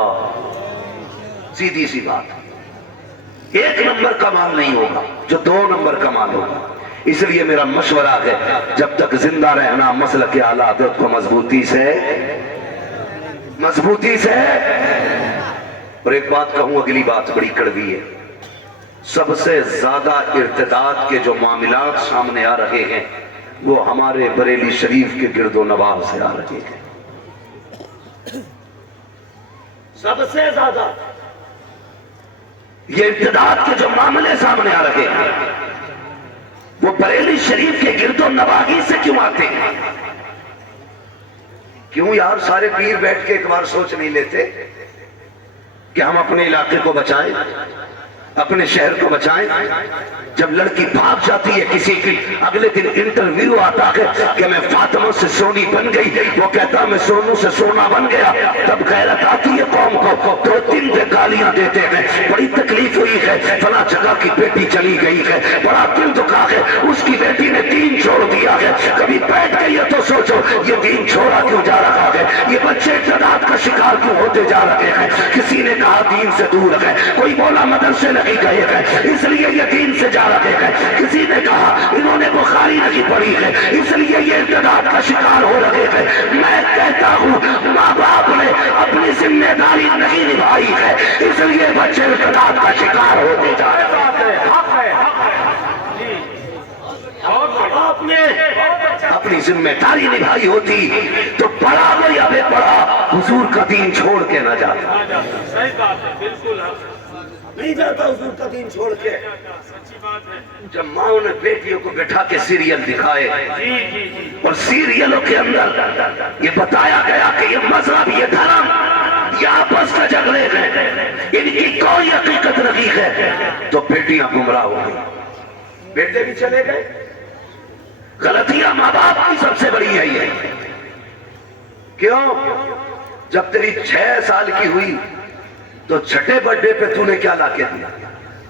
سیدھی سی بات, ایک نمبر کا مال نہیں ہوگا جو 2 نمبر کا مال ہوگا. اس لیے میرا مشورہ ہے جب تک زندہ رہنا مسلک اعلی حضرت کو مضبوطی سے. اور ایک بات کہوں, اگلی بات بڑی کڑوی ہے. سب سے زیادہ ارتداد کے جو معاملات سامنے آ رہے ہیں وہ ہمارے بریلی شریف کے گرد و نواح سے آ رہے ہیں. سب سے زیادہ یہ ارتداد کے جو معاملے سامنے آ رہے ہیں وہ بریلی شریف کے گرد و نواحی سے کیوں آتے ہیں؟ کیوں یار سارے پیر بیٹھ کے ایک بار سوچ نہیں لیتے کہ ہم اپنے علاقے کو بچائیں, اپنے شہر کو بچائیں. جب لڑکی بھاگ جاتی ہے کسی کی, اگلے دن انٹرویو آتا ہے کہ میں فاطمہ سے سونی بن گئی, وہ کہتا میں سونو سے سونا بن گیا. تب غیرت آتی ہے قوم کو, 2-3 پہ گالیاں دیتے ہیں, بڑی تکلیف ہوئی ہے, فلاں جگہ کی بیٹی چلی گئی ہے, بڑا دل دکھا ہے, اس کی بیٹی نے دین چھوڑ دیا ہے. کبھی بیٹھ گئی ہے تو سوچو یہ دین چھوڑا کیوں جا رہا ہے, یہ بچے ارتداد کا شکار کیوں ہوتے جا رہے ہیں. کسی نے کہا دین سے دور ہے, کوئی بولا مدرسے نہیں گئے ہیں اس لیے یہ دین سے جا رہے ہیں, کسی نے کہا انہوں نے بخاری نہیں پڑھی ہے اس لیے یہ ارتداد کا شکار ہو رہے ہیں. میں کہتا ہوں ماں باپ نے اپنی ذمہ داری نہیں نبھائی ہے اس لیے بچے ارتداد کا شکار ہوتے جا رہے ہیں. آپ نے اپنی ذمہ داری نبھائی ہوتی تو پڑھا ہو یا بے پڑھا حضور کا دین چھوڑ کے نہ جاتا. صحیح بات ہے, بالکل نہیں جاتا حضور کا دین چھوڑ کے. جب ماں نے بیٹیوں کو بٹھا کے سیریل دکھائے اور سیریلوں کے اندر یہ بتایا گیا کہ یہ مذہب, یہ دھرم, یہ آپس کا جھگڑے ہیں, ان کی کوئی حقیقت نہیں ہے, تو بیٹیاں گمراہ ہو گئی, بیٹے بھی چلے گئے. غلطیاں ماں باپ کی سب سے بڑی ہے یہ. کیوں؟ جب تیری 6 سال کی ہوئی تو چھٹے برتھ ڈے پہ تو نے کیا لا کے دیا؟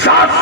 7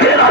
13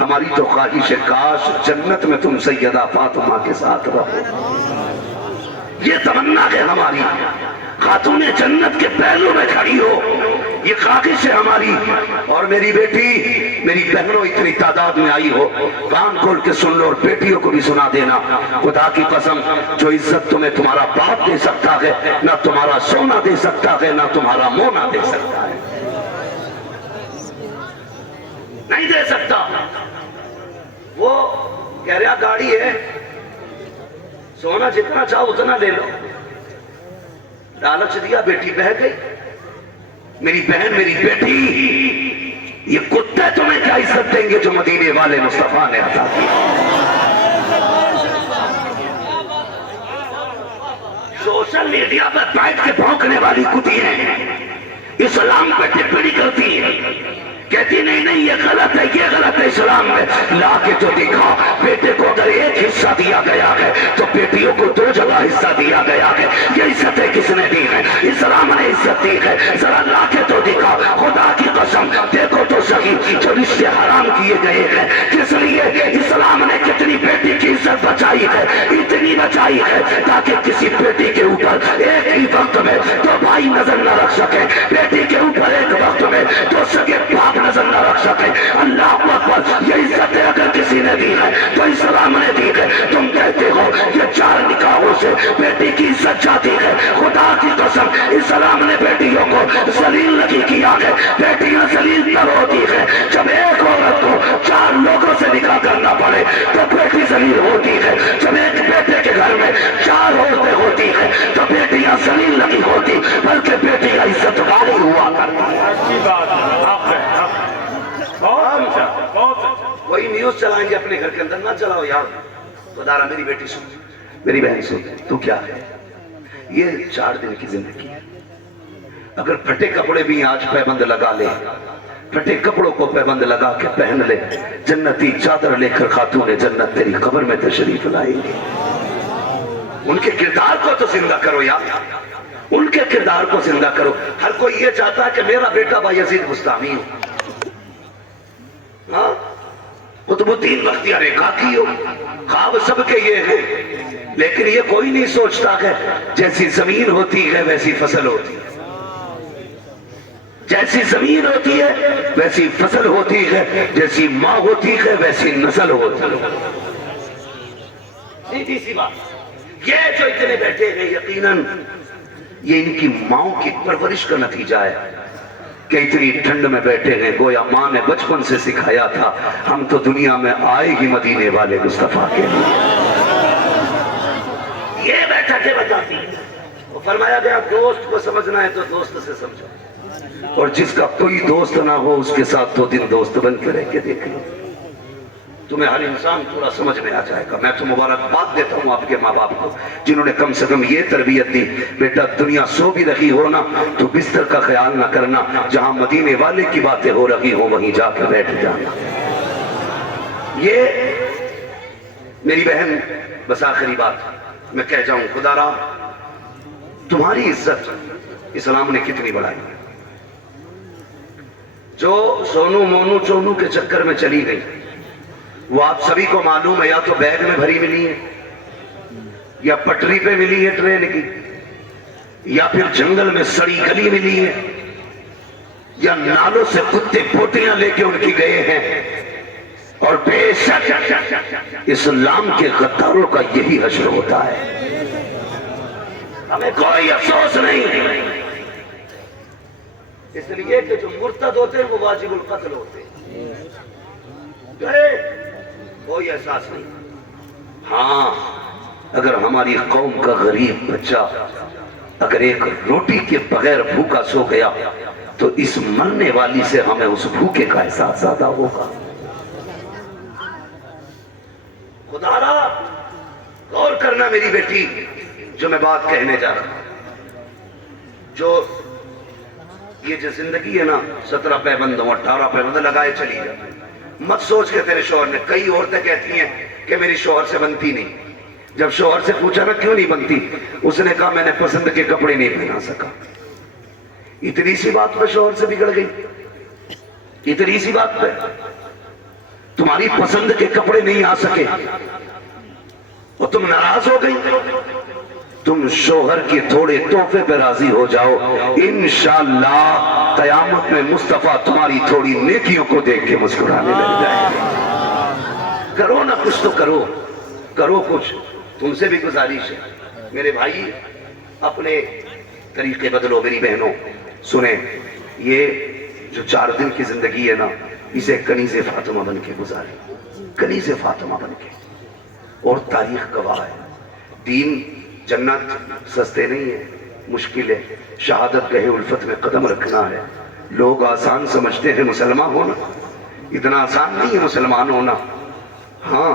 ہماری تو خواہش ہے کاش جنت میں تم سیدہ فاطمہ کے ساتھ رہو، یہ تمنا ہے ہماری، خاتون جنت کے پہلو میں کھڑی ہو، یہ خواہش ہے ہماری۔ اور میری بیٹی، میری بہنوں اتنی تعداد میں آئی ہو، کان کھول کے سن لو اور بیٹیوں کو بھی سنا دینا، خدا کی قسم جو عزت تمہیں تمہارا باپ دے سکتا ہے نہ تمہارا سونا دے سکتا ہے نہ تمہارا مونا دے سکتا ہے، نہیں دے سکتا۔ وہ کہہ رہا گاڑی ہے، سونا جتنا چاہو اتنا لے لو، لالچ دیا، بیٹی بہ گئی۔ میری بہن، میری بیٹی، یہ کتے تمہیں کیا عزت دیں گے جو مدینے والے مصطفیٰ نے عطا کی۔ سوشل میڈیا پر بیٹھ کے بھونکنے والی کتی ہیں، اسلام پہ ٹپڑی کرتی ہے، کہتی نہیں یہ غلط ہے، یہ غلط ہے۔ اسلام میں لا کے تو دکھا، بیٹے کو اگر ایک حصہ دیا گیا ہے تو بیٹیوں کو 2 جگہ حصہ دیا گیا ہے، یہ عزتیں کس نے دی ہیں؟ اسلام نے عزت دی ہے، ذرا لا کے تو دکھا، خدا کی قسم دیکھو تو صحیح جو رشتے حرام کیے گئے ہیں، کس لیے؟ اسلام نے کتنی بیٹی کی عزت بچائی ہے، اتنی بچائی ہے تاکہ کسی بیٹی کے اوپر ایک ہی وقت میں 2 بھائی نظر نہ رکھ سکے، بیٹی کے اوپر ایک وقت میں 2 سگے باپ نظر نہ رکھ سکے۔ اللہ اکبر، یہ عزت اگر کسی نے دی ہے تو اسلام نے دی ہے۔ تم کہتے ہو یہ 4 نکاحوں سے بیٹی کی عزت جاتی ہے، خدا کی قسم اسلام نے بیٹیوں کو ذلیل نہیں کیا ہے، بیٹیاں ذلیل تر ہوتی ہے۔ جب ایک عورت کو 4 لوگوں سے نکاح کرنا پڑے تو بیٹی ذلیل ہوتی ہے، جب ایک بیٹے کے گھر میں 4 عورتیں ہوتی ہیں تو بیٹیاں ذلیل نہیں ہوتی بلکہ بیٹی عزت والی ہوا کرتی ہے۔ اچھی بات ہے، حق ہے، حق ہے، بہت اچھا، بہت اچھا۔ وہی نیوز چلائیں گے اپنے گھر کے اندر، نہ چلاؤ یار۔ خدا رہا، میری بیٹی سن، میری بہن سن، تو کیا ہے یہ 4 دن کی زندگی ہے۔ اگر پھٹے کپڑے بھی آج پیبند لگا لے، پھٹے کپڑوں کو پیبند لگا کے پہن لے، جنتی چادر لے کر خاتون جنت تیری قبر میں تشریف لائیں گے۔ ان کے کردار کو تو زندہ کرو یار، ان کے کردار کو زندہ کرو۔ ہر کوئی یہ چاہتا ہے کہ میرا بیٹا بایزید بستامی ہو، ہاں قطب الدین بختیار کاکی ہو، خواب سب کے یہ ہیں، لیکن یہ کوئی نہیں سوچتا کہ جیسی زمین ہوتی ہے ویسی فصل ہوتی ہے، جیسی زمین ہوتی ہے ویسی فصل ہوتی ہے، جیسی ماں ہوتی ہے ویسی نسل ہوتی ہے۔ سیدھی سی بات، یہ جو اتنے بیٹھے ہیں یقیناً یہ ان کی ماں کی پرورش کا نتیجہ ہے کہ اتنی ٹھنڈ میں بیٹھے ہیں، گویا ماں نے بچپن سے سکھایا تھا ہم تو دنیا میں آئے ہی مدینے والے مصطفیٰ کے لیے۔ یہ بیٹھکیں بتاتی ہیں، وہ فرمایا گیا دوست کو سمجھنا ہے تو دوست سے سمجھو، اور جس کا کوئی دوست نہ ہو اس کے ساتھ 2 دن دوست بن کے رہ کے دیکھ لو، تمہیں ہر انسان پورا سمجھ میں آ جائے گا۔ میں تو مبارکباد دیتا ہوں آپ کے ماں باپ کو جنہوں نے کم سے کم یہ تربیت دی، بیٹا دنیا سو بھی رہی ہو نا تو بستر کا خیال نہ کرنا، جہاں مدینے والے کی باتیں ہو رہی ہو وہیں جا کے بیٹھ جانا۔ یہ میری بہن، بس آخری بات میں کہہ جاؤں، خدا را تمہاری عزت اسلام نے کتنی بڑھائی۔ جو سونو مونو چونو کے چکر میں چلی گئی وہ آپ سبھی کو معلوم ہے، یا تو بیگ میں بھری ملی ہے، یا پٹری پہ ملی ہے ٹرین کی، یا پھر جنگل میں سڑی گلی ملی ہے، یا نالوں سے کتے پوٹیاں لے کے ان کی گئے ہیں۔ اور بے شک اسلام کے غداروں کا یہی حشر ہوتا ہے، ہمیں کوئی افسوس نہیں، اس لیے کہ جو مرتد ہوتے ہیں وہ واجب القتل ہوتے ہیں، گئے کوئی احساس نہیں۔ ہاں اگر ہماری قوم کا غریب بچہ اگر ایک روٹی کے بغیر بھوکا سو گیا تو اس مرنے والی سے ہمیں اس بھوکے کا احساس زیادہ ہوگا۔ خدا را غور کرنا میری بیٹی، جو میں بات کہنے جا رہا ہوں، جو یہ جو زندگی ہے نا 17 پیبندوں 18 پیبند لگائے چلی جائے، مت سوچ کے تیرے شوہر نے، کئی عورتیں کہتی ہیں کہ میری شوہر سے بنتی نہیں، جب شوہر سے پوچھا نا کیوں نہیں بنتی، اس نے کہا میں نے پسند کے کپڑے نہیں پہنا سکا۔ اتنی سی بات پہ شوہر سے بگڑ گئی، اتنی سی بات پہ۔ تمہاری پسند کے کپڑے نہیں آ سکے اور تم ناراض ہو گئی، تم شوہر کے تھوڑے تحفے پہ راضی ہو جاؤ، انشاءاللہ قیامت میں مصطفیٰ تمہاری تھوڑی نیکیوں کو دیکھ کے مسکرانے لگ جائے گا۔ کرو نا کچھ تو کرو، کرو کچھ۔ تم سے بھی گزارش ہے میرے بھائی، اپنے طریقے بدلو میری بہنوں۔ سنیں، یہ جو 4 دن کی زندگی ہے نا، اسے کنیز فاطمہ بن کے گزارے، کنیز فاطمہ بن کے۔ اور تاریخ گواہ ہے، دین جنت سستے نہیں ہے، مشکل ہے۔ شہادت گہے الفت میں قدم رکھنا ہے۔ لوگ آسان سمجھتے ہیں مسلمان ہونا، اتنا آسان نہیں ہے مسلمان ہونا۔ ہاں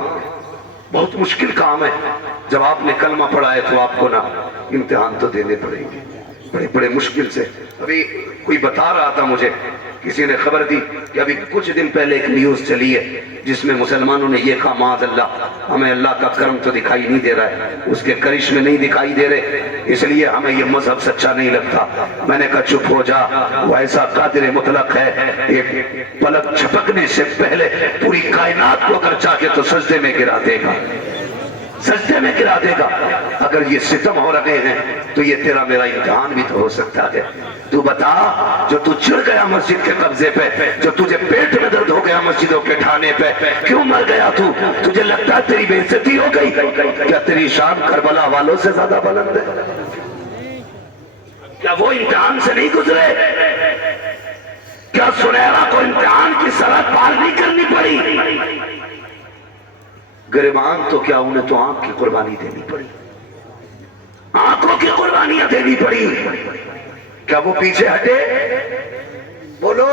بہت مشکل کام ہے۔ جب آپ نے کلمہ پڑھا ہے تو آپ کو نا امتحان تو دینے پڑیں گے، بڑے بڑے مشکل سے۔ ابھی کوئی بتا رہا تھا مجھے، کسی نے خبر دی کہ ابھی کچھ دن پہلے ایک نیوز چلی ہے جس میں مسلمانوں نے یہ کہا معاذ اللہ ہمیں اللہ کا کرم تو دکھائی نہیں دے رہا ہے، اس کے کرشمے نہیں دکھائی دے رہے، اس لیے ہمیں یہ مذہب سچا نہیں لگتا۔ میں نے کہا چپ ہو جا، وہ ایسا قادر مطلق ہے، ایک پلک چھپکنے سے پہلے پوری کائنات کو اگر چاہے تو سجدے میں گرا دے گا، سجدے میں گرا دے گا۔ اگر یہ ستم ہو رہے ہیں تو یہ تیرا میرا امتحان بھی تو ہو سکتا ہے۔ تو بتا، جو تو چڑ گیا مسجد کے قبضے پہ، جو تجھے پیٹ میں درد ہو گیا مسجدوں کے ٹھانے پہ، کیوں مر گیا تو؟ تجھے لگتا ہے تیری بے عزتی ہو گئی؟ کیا تیری شان کربلا والوں سے زیادہ بلند ہے؟ کیا وہ امتحان سے نہیں گزرے؟ کیا سنیرا کو امتحان کی سرحد پار نہیں کرنی پڑی؟ گریبان تو کیا، انہیں تو آنکھ کی قربانی دینی پڑی، آنکھوں کی قربانیاں دینی پڑی۔ کیا وہ پیچھے ہٹے؟ بولو،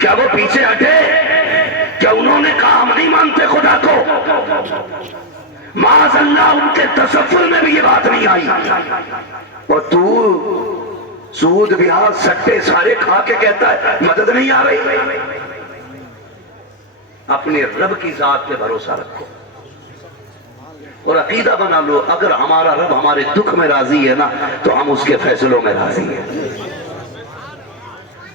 کیا وہ پیچھے ہٹے؟ کیا انہوں نے کہا ہم نہیں مانتے خدا کو؟ معاذ اللہ ان کے تصور میں بھی یہ بات نہیں آئی۔ اور تو سود بیاج سٹے سارے کھا کے کہتا ہے مدد نہیں آ رہی۔ اپنے رب کی ذات پہ بھروسہ رکھو اور عقیدہ بنا لو، اگر ہمارا رب ہمارے دکھ میں راضی ہے نا تو ہم اس کے فیصلوں میں راضی ہیں۔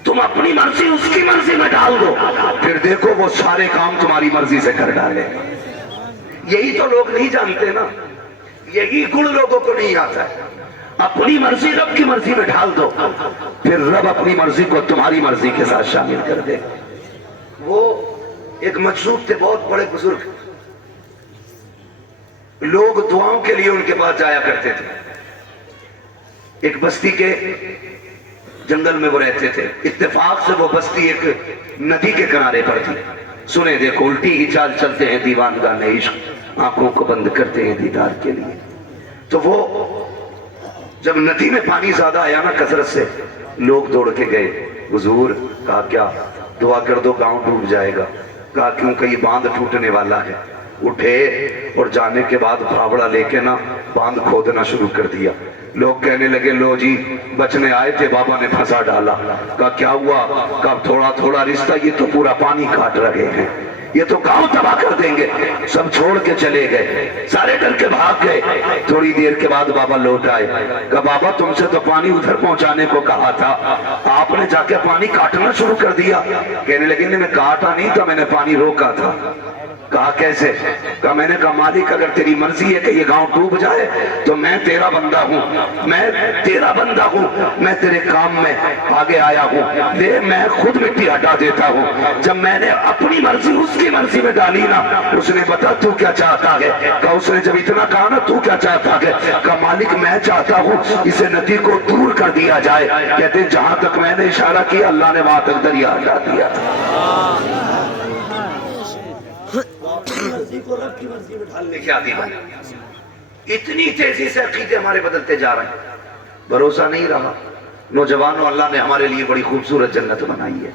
تم اپنی مرضی اس کی مرضی میں ڈال دو، پھر دیکھو وہ سارے کام تمہاری مرضی سے کر ڈالے۔ یہی تو لوگ نہیں جانتے نا، یہی گن لوگوں کو نہیں آتا ہے۔ اپنی مرضی رب کی مرضی میں ڈال دو، پھر رب اپنی مرضی کو تمہاری مرضی کے ساتھ شامل کر دے۔ وہ ایک مجذوب تھے، بہت بڑے بزرگ، لوگ دعاؤں کے لیے ان کے پاس جایا کرتے تھے۔ ایک بستی کے جنگل میں وہ رہتے تھے، اتفاق سے وہ بستی ایک ندی کے کنارے پر تھی۔ سنیں دیکھو، الٹی ہی چال چلتے ہیں دیوانگان عشق، آنکھوں کو بند کرتے ہیں دیدار کے لیے۔ تو وہ جب ندی میں پانی زیادہ آیا نا کثرت سے، لوگ دوڑ کے گئے۔ حضور، کہا کیا؟ دعا کر دو گاؤں ڈوب جائے گا۔ کہا کیونکہ یہ باندھ ٹوٹنے والا ہے۔ اٹھے اور جانے کے بعد پھاوڑا لے کے نا باندھ کھودنا شروع کر دیا۔ لوگ کہنے لگے لو جی بچنے آئے تھے، بابا نے پھنسا ڈالا۔ کہا کیا ہوا؟ کہا تھوڑا تھوڑا رشتہ، یہ تو پورا پانی کاٹ رہے ہیں، یہ تو گاؤں تباہ کر دیں گے۔ سب چھوڑ کے چلے گئے، سارے ڈر کے بھاگ گئے۔ تھوڑی دیر کے بعد بابا لوٹ آئے۔ کہا بابا تم سے تو پانی ادھر پہنچانے کو کہا تھا، آپ نے جا کے پانی کاٹنا شروع کر دیا۔ کہنے لگے میں کاٹا نہیں تھا، میں نے پانی روکا تھا۔ کہا کیسے؟ کہا میں نے کہا مالک اگر تیری مرضی ہے کہ یہ گاؤں ڈوب جائے تو میں تیرا بندہ ہوں، میں تیرا بندہ ہوں، میں تیرے کام میں آگے آیا ہوں، دے میں خود مٹی ہٹا دیتا ہوں۔ جب میں نے اپنی مرضی اس کی مرضی میں ڈالی نا، اس نے بتا تو کیا چاہتا ہے؟ کہا اس نے جب اتنا کہا نا تو کیا چاہتا ہے؟ کہا مالک میں چاہتا ہوں اسے ندی کو دور کر دیا جائے۔ کہتے ہیں جہاں تک میں نے اشارہ کیا اللہ نے وہاں تک دریا ہٹا دیا۔ مرضی کو رب کی مرضی میں ڈھالنے کی عادی بنا۔ اتنی تیزی سے عقیدے ہمارے بدلتے جا رہے ہیں، بھروسہ نہیں رہا۔ نوجوانوں، اللہ نے ہمارے لیے بڑی خوبصورت جنت بنائی ہے۔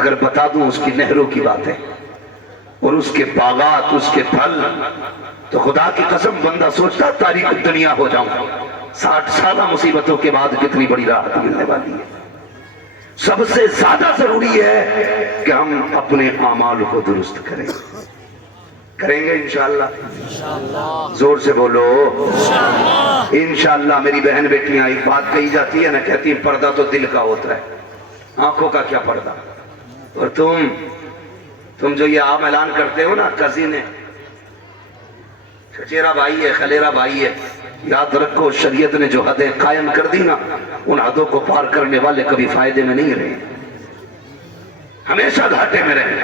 اگر بتا دوں اس کی نہروں کی باتیں اور اس کے باغات، اس کے پھل، تو خدا کی قسم بندہ سوچتا تاریخ دنیا ہو جاؤں۔ 60 سالہ مصیبتوں کے بعد کتنی بڑی راحت ملنے والی ہے۔ سب سے زیادہ ضروری ہے کہ ہم اپنے اعمال کو درست کریں گے انشاءاللہ۔ زور سے بولو انشاءاللہ۔ میری بہن بیٹیاں، ایک بات کہی جاتی ہے نا، کہتی ہیں پردہ تو دل کا ہوتا ہے، آنکھوں کا کیا پردہ؟ اور تم جو یہ عام اعلان کرتے ہو نا کزن ہے، چچیرا بھائی ہے، خلیرا بھائی ہے، یاد رکھو شریعت نے جو حدیں قائم کر دی نا، ان حدوں کو پار کرنے والے کبھی فائدے میں نہیں رہے، ہمیشہ گھاٹے میں رہے،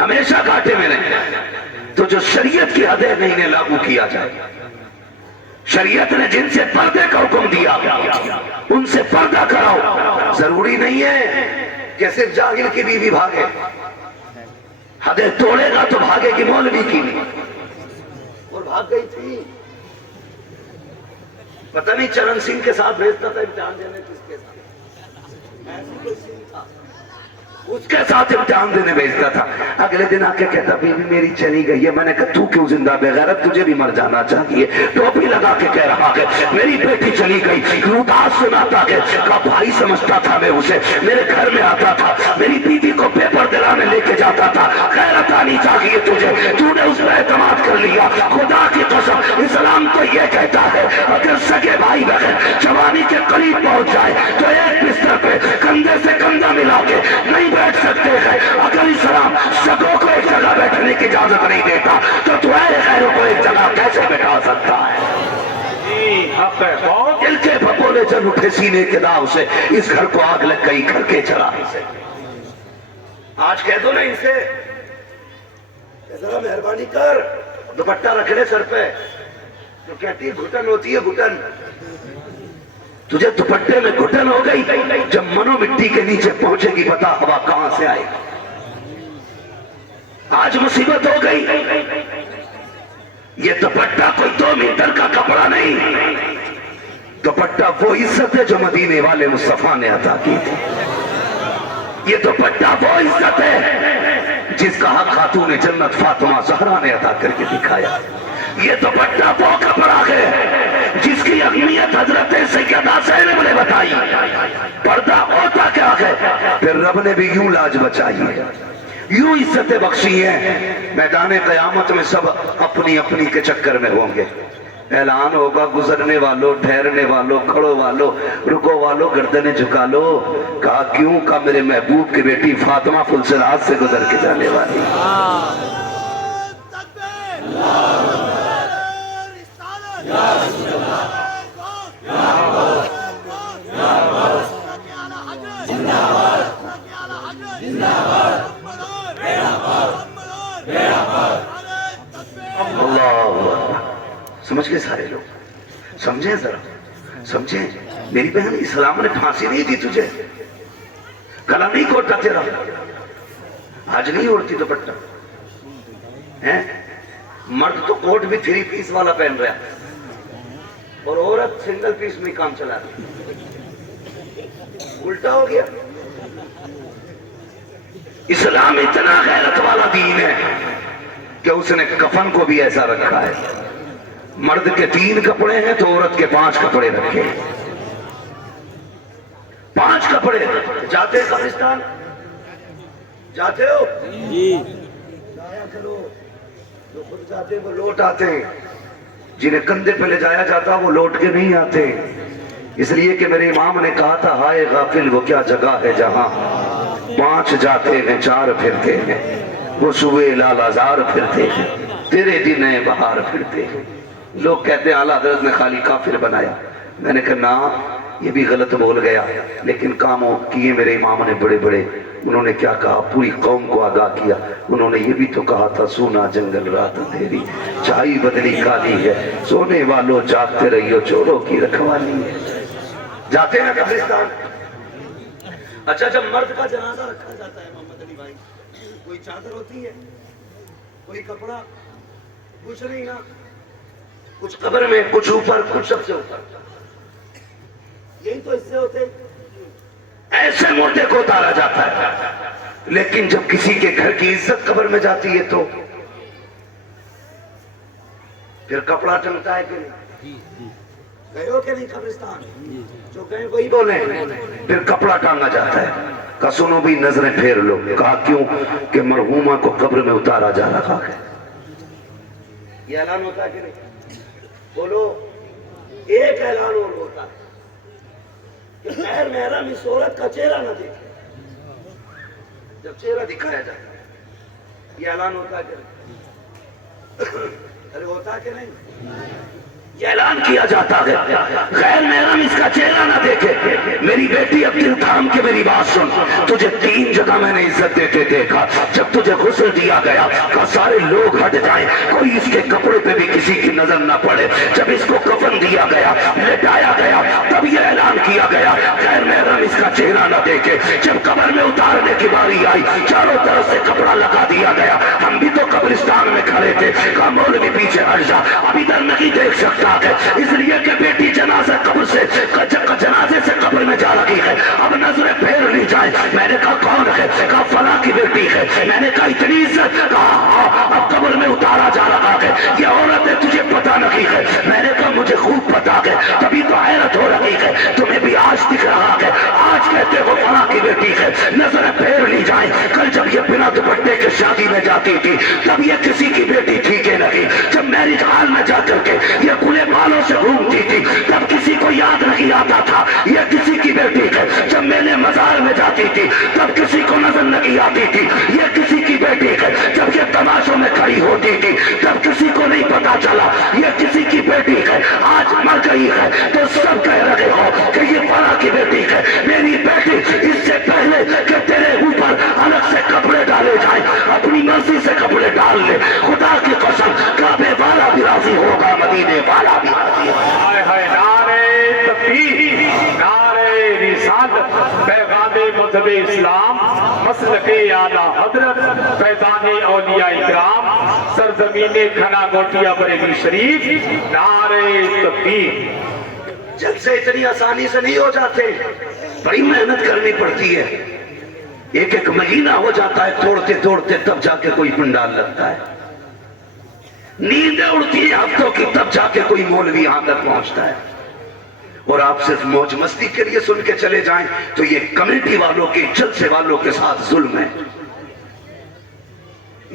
ہمیشہ گھاٹے میں رہے۔ تو جو شریعت کی حدیں نہیں انہیں لاگو کیا جائے، شریعت نے جن سے پردے کا حکم دیا ان سے پردہ کراؤ۔ ضروری نہیں ہے کہ صرف جاہل کی بیوی بھاگے، حدیں توڑے گا تو بھاگے گی مولوی کی، اور بھاگ گئی تھی، پتہ نہیں چرن سنگھ کے ساتھ بھیجتا تھا امتحان دینے، کس کے ساتھ ایسی کوئی سنگھ تھا، اس کے ساتھ امتحان دینے بھیجتا تھا۔ اگلے دن آ کے کہتا بیوی میری چلی گئی ہے۔ میں نے کہا تو کیوں زندہ بغیرت، تجھے بھی مر جانا چاہیے۔ ٹوپی لگا کے کہہ رہا ہے میری بیٹی چلی گئی، اداس سناتا ہے، کہا بھائی سمجھتا تھا میں اسے، میرے گھر میں آتا تھا، میری بیوی کو پیپر دلانے لے کے جاتا تھا، غیرت آنی چاہیے تجھے، تو نے اس پر اعتماد کر لیا۔ خدا کی قسم اسلام تو یہ کہتا ہے اگر سگے بھائی بہن جوانی کے قریب پہنچ جائے تو ایک بستر پہ کندھے سے کندھا ملا کے نہیں بیٹھ سکتے ہیں۔ اگر اسلام سگوں کو ایک جگہ بیٹھنے کی اجازت نہیں دیتا تو غیروں کو ایک جگہ کیسے بیٹھا سکتا ہے؟ جی حق ہے بہت۔ دل کے پھپولے چل اٹھے سینے کے داؤ سے، اس گھر کو آگ لگ گئی گھر کے چراغ سے۔ آج کہہ دو نا ان سے ذرا مہربانی کر دوپٹہ رکھ لے سر پہ، تو کہتی ہے گھٹن ہوتی ہے گھٹن، تجھے دوپٹے میں گھٹن ہو گئی، جب منو مٹی کے نیچے پہنچے گی بتا ہوا کہاں سے آئے گی۔ آج مصیبت ہو گئی، یہ دوپٹہ کوئی 2 میٹر کا کپڑا نہیں، دوپٹہ وہ عزت ہے جو مدینے والے مصطفیٰ نے عطا کی تھی، یہ دوپٹہ وہ عزت ہے جس کا حق خاتون جنت فاطمہ زہرا نے عطا کر کے دکھایا، یہ دوپٹہ وہ کپڑا ہے جس کی اہمیت حضرت سیدہ زینب نے بتائی، پردہ ہوتا کیا ہے، پھر رب نے بھی یوں لاج بچائی ہے، یوں عزتیں بخشی ہیں۔ میدان قیامت میں سب اپنی اپنی کے چکر میں ہوں گے، اعلان ہوگا گزرنے والوں، ٹھہرنے والوں، کھڑو والوں، رکو والوں گردنیں جھکا لو۔ کہا کیوں؟ کہا میرے محبوب کی بیٹی فاطمہ فلسطین سے گزر کے جانے والی۔ سمجھ گئے سارے لوگ؟ سمجھیں ذرا، سمجھیں میری بہن، اسلام نے پھانسی نہیں دی تجھے، گلا نہیں کوٹا تیرا، آج نہیں اڑتی دوپٹہ، مرد تو کوٹ بھی 3 پیس والا پہن رہا ہے اور عورت سنگل پیس میں کام چلا رہی، الٹا ہو گیا۔ اسلام اتنا غیرت والا دین ہے کہ اس نے کفن کو بھی ایسا رکھا ہے، مرد کے 3 کپڑے ہیں تو عورت کے 5 کپڑے رکھے، 5 کپڑے۔ جاتے قبرستان جاتے ہو؟ جایا کرو، جو خود جاتے ہیں وہ لوٹ آتے ہیں، جنہیں کندھے پہ لے جایا جاتا وہ لوٹ کے نہیں آتے، اس لیے کہ میرے امام نے کہا تھا ہائے غافل وہ کیا جگہ ہے جہاں 5 جاتے ہیں 4 پھرتے ہیں، وہ صبح لال آزار پھرتے ہیں، تیرے دن بہار پھرتے ہیں۔ لوگ کہتے ہیں اعلیٰ حضرت نے خالی کافر بنایا، میں نے کہا نا یہ بھی غلط بول گیا، لیکن کاموں کیے میرے امام نے بڑے بڑے۔ انہوں نے کیا کہا؟ پوری قوم کو آگاہ کیا، انہوں نے یہ بھی تو کہا تھا سونا جنگل رات اندھیری، چائی بدلی کالی ہے، سونے والوں جاگتے رہیو چوروں کی رکھوالی ہے۔ جاتے ہیں قبرستان؟ اچھا جب مرد کا جنازہ رکھا جاتا ہے محمد علی بھائی، کوئی چادر ہوتی ہے، کوئی کپڑا، کچھ نہیں نا، کچھ قبر میں، کچھ اوپر، کچھ سب سے اوپر، یہی تو حصے ہوتے، ایسے مردے کو اتارا جاتا ہے۔ لیکن جب کسی کے گھر کی عزت قبر میں جاتی ہے تو پھر کپڑا ٹنگتا ہے کہ نہیں؟ گئے ہو کہ نہیں قبرستان؟ جو گئے وہی بولیں، پھر کپڑا ٹانگا جاتا ہے، کہا سنو بھی نظریں پھیر لو۔ کہا کیوں؟ کہ مرحومہ کو قبر میں اتارا جا رہا ہے۔ یہ اعلان ہوتا ہے کہ نہیں؟ بولو، ایک اعلان اور ہوتا ہے کہ غیر محرم اس عورت کا چہرہ نہ دیکھے۔ جب چہرہ دکھایا جاتا ہے یہ اعلان ہوتا ہے کہ نہیں؟ ارے ہوتا ہے کہ نہیں؟ یہ اعلان کیا جاتا ہے غیر محرم اس کا چہرہ نہ دیکھے. میری بیٹی اب دل تھام کے میری بات سن. تجھے 3 جگہ میں نے عزت دیتے دیکھا. جب تجھے غسل دیا گیا کہ سارے لوگ ہٹ جائیں, کوئی اس کے کپڑے پہ بھی کسی کی نظر نہ پڑے. جب اس کو کفن دیا گیا, لٹایا گیا, تب یہ اعلان کیا گیا غیر محرم اس کا چہرہ نہ دیکھے. جب قبر میں اتارنے کی باری آئی, چاروں طرف سے کپڑا لگا دیا گیا. ہم بھی تو قبرستان میں کھڑے تھے. کہا مولوی پیچھے ہٹ جا, اب ادھر نہیں دیکھ سکتا ہے, اس لیے کہ بیٹی جنازے سے قبر میں جا رہی ہے, اب نظریں پھیر لی جائیں. میں نے کہا کون ہے؟ کہا فلاں کی بیٹی ہے. میں نے کہا اتنی عزت؟ کہا اب قبر میں اتارا جا رہا ہے. یہ عورت ہے, تجھے پتا نہیں ہے؟ میں نے کہا مجھے خوب پتا ہے, تبھی تو حیرت ہو رہی ہے. تمہیں بھی آج دکھ رہا ہے, آج کہتے ہو فلاں کی بیٹی ہے, نظریں پھیر لی جائیں. کل جب یہ بنا دوپٹے کے شادی میں جاتی تھی تب یہ کسی کی بیٹی تھی کہ نہیں؟ جب میرج ہال میں جا کر کے یہ کھلے بالوں سے گھومتی تھی تب کسی کو یاد نہیں آتا تھا یہ کسی کی بیٹی ہے. جب میلے مزار میں جاتی تھی تب کسی کو نظر نہیں آتی تھی یہ کسی کی بیٹی ہے. جب یہ تماشوں میں کھڑی ہوتی تھی تب کسی کو نہیں پتا چلا یہ کسی کی بیٹی ہے. آج مر گئی ہے تو سب کہہ رہے ہو کہ یہ فلاں کی بیٹی ہے. میری بیٹی اس سے پہلے کہ تیرے اوپر الگ سے کپڑے ڈالے جائیں اپنی مرضی سے کپڑے ڈال لے. خدا کی قسم کعبے والا بھی راضی ہوگا, مدینے والا بھی راضی ہوگا. ہائے ہائے نعرے تکبیر, نعرے رسالت, پیغام مذہب اسلام, مسلک اعلیٰ حضرت, فیضان اولیاء کرام, سرزمین کھنا گوٹیا بریلی شریف. نعرے تکبیر. جلسے اتنی آسانی سے نہیں ہو جاتے, بڑی محنت کرنی پڑتی ہے. ایک ایک مہینہ ہو جاتا ہے توڑتے توڑتے, تب جا کے کوئی پنڈال لگتا ہے. نیندیں اڑتی ہیں ہفتوں کی, تب جا کے کوئی مولوی یہاں تک پہنچتا ہے. اور آپ صرف موج مستی کے لیے سن کے چلے جائیں تو یہ کمیٹی والوں کے, جلسے والوں کے ساتھ ظلم ہے.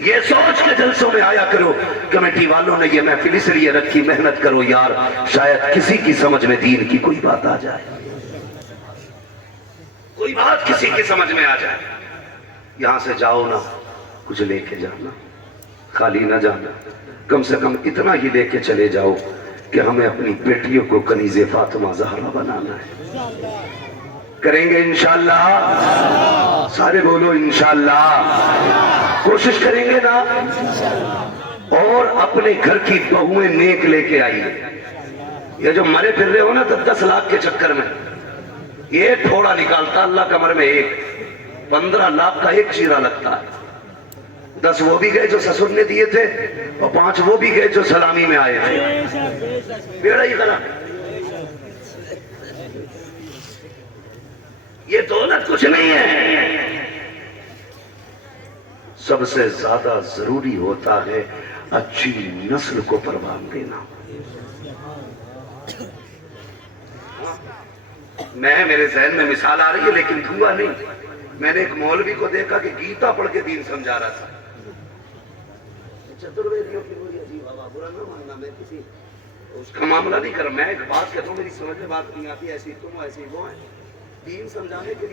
یہ سوچ کے جلسوں میں آیا کرو کمیٹی والوں نے یہ محفل اس لیے رکھی, محنت کرو یار, شاید کسی کی سمجھ میں دین کی کوئی بات آ جائے, کوئی بات کسی کی سمجھ میں آ جائے. یہاں سے جاؤ نا کچھ لے کے جانا, خالی نہ جانا, کم سے کم اتنا ہی لے کے چلے جاؤ کہ ہمیں اپنی بیٹیوں کو کنیز فاطمہ زہرا بنانا ہے. کریں گے انشاءاللہ؟ سارے بولو انشاءاللہ. کوشش کریں گے نا؟ اور اپنے گھر کی بہویں نیک لے کے آئیے. یہ جو مرے پھر رہے ہو نا 10 لاکھ کے چکر میں, یہ تھوڑا نکالتا اللہ کمر میں, 15 لاکھ کا ایک چیرا لگتا ہے. 10 وہ بھی گئے جو سسر نے دیے تھے, اور 5 وہ بھی گئے جو سلامی میں آئے تھے. بیڑا ہی غلط. یہ دولت کچھ نہیں ہے. سب سے زیادہ ضروری ہوتا ہے اچھی نسل کو پروان دینا. میرے ذہن میں مثال آ رہی ہے لیکن دھوا نہیں. میں نے ایک مولوی کو دیکھا کہ گیتا پڑھ کے دین سمجھا رہا تھا. چترویدیوں کی بولی عجیب بابا, برا نہ ماننا, میں کسی اس کا معاملہ نہیں کر. میں ایک بات کہتا ہوں, میری سمجھ میں بات نہیں آتی, ایسی تم ایسی وہ ہیں. دین سمجھانے کے لیے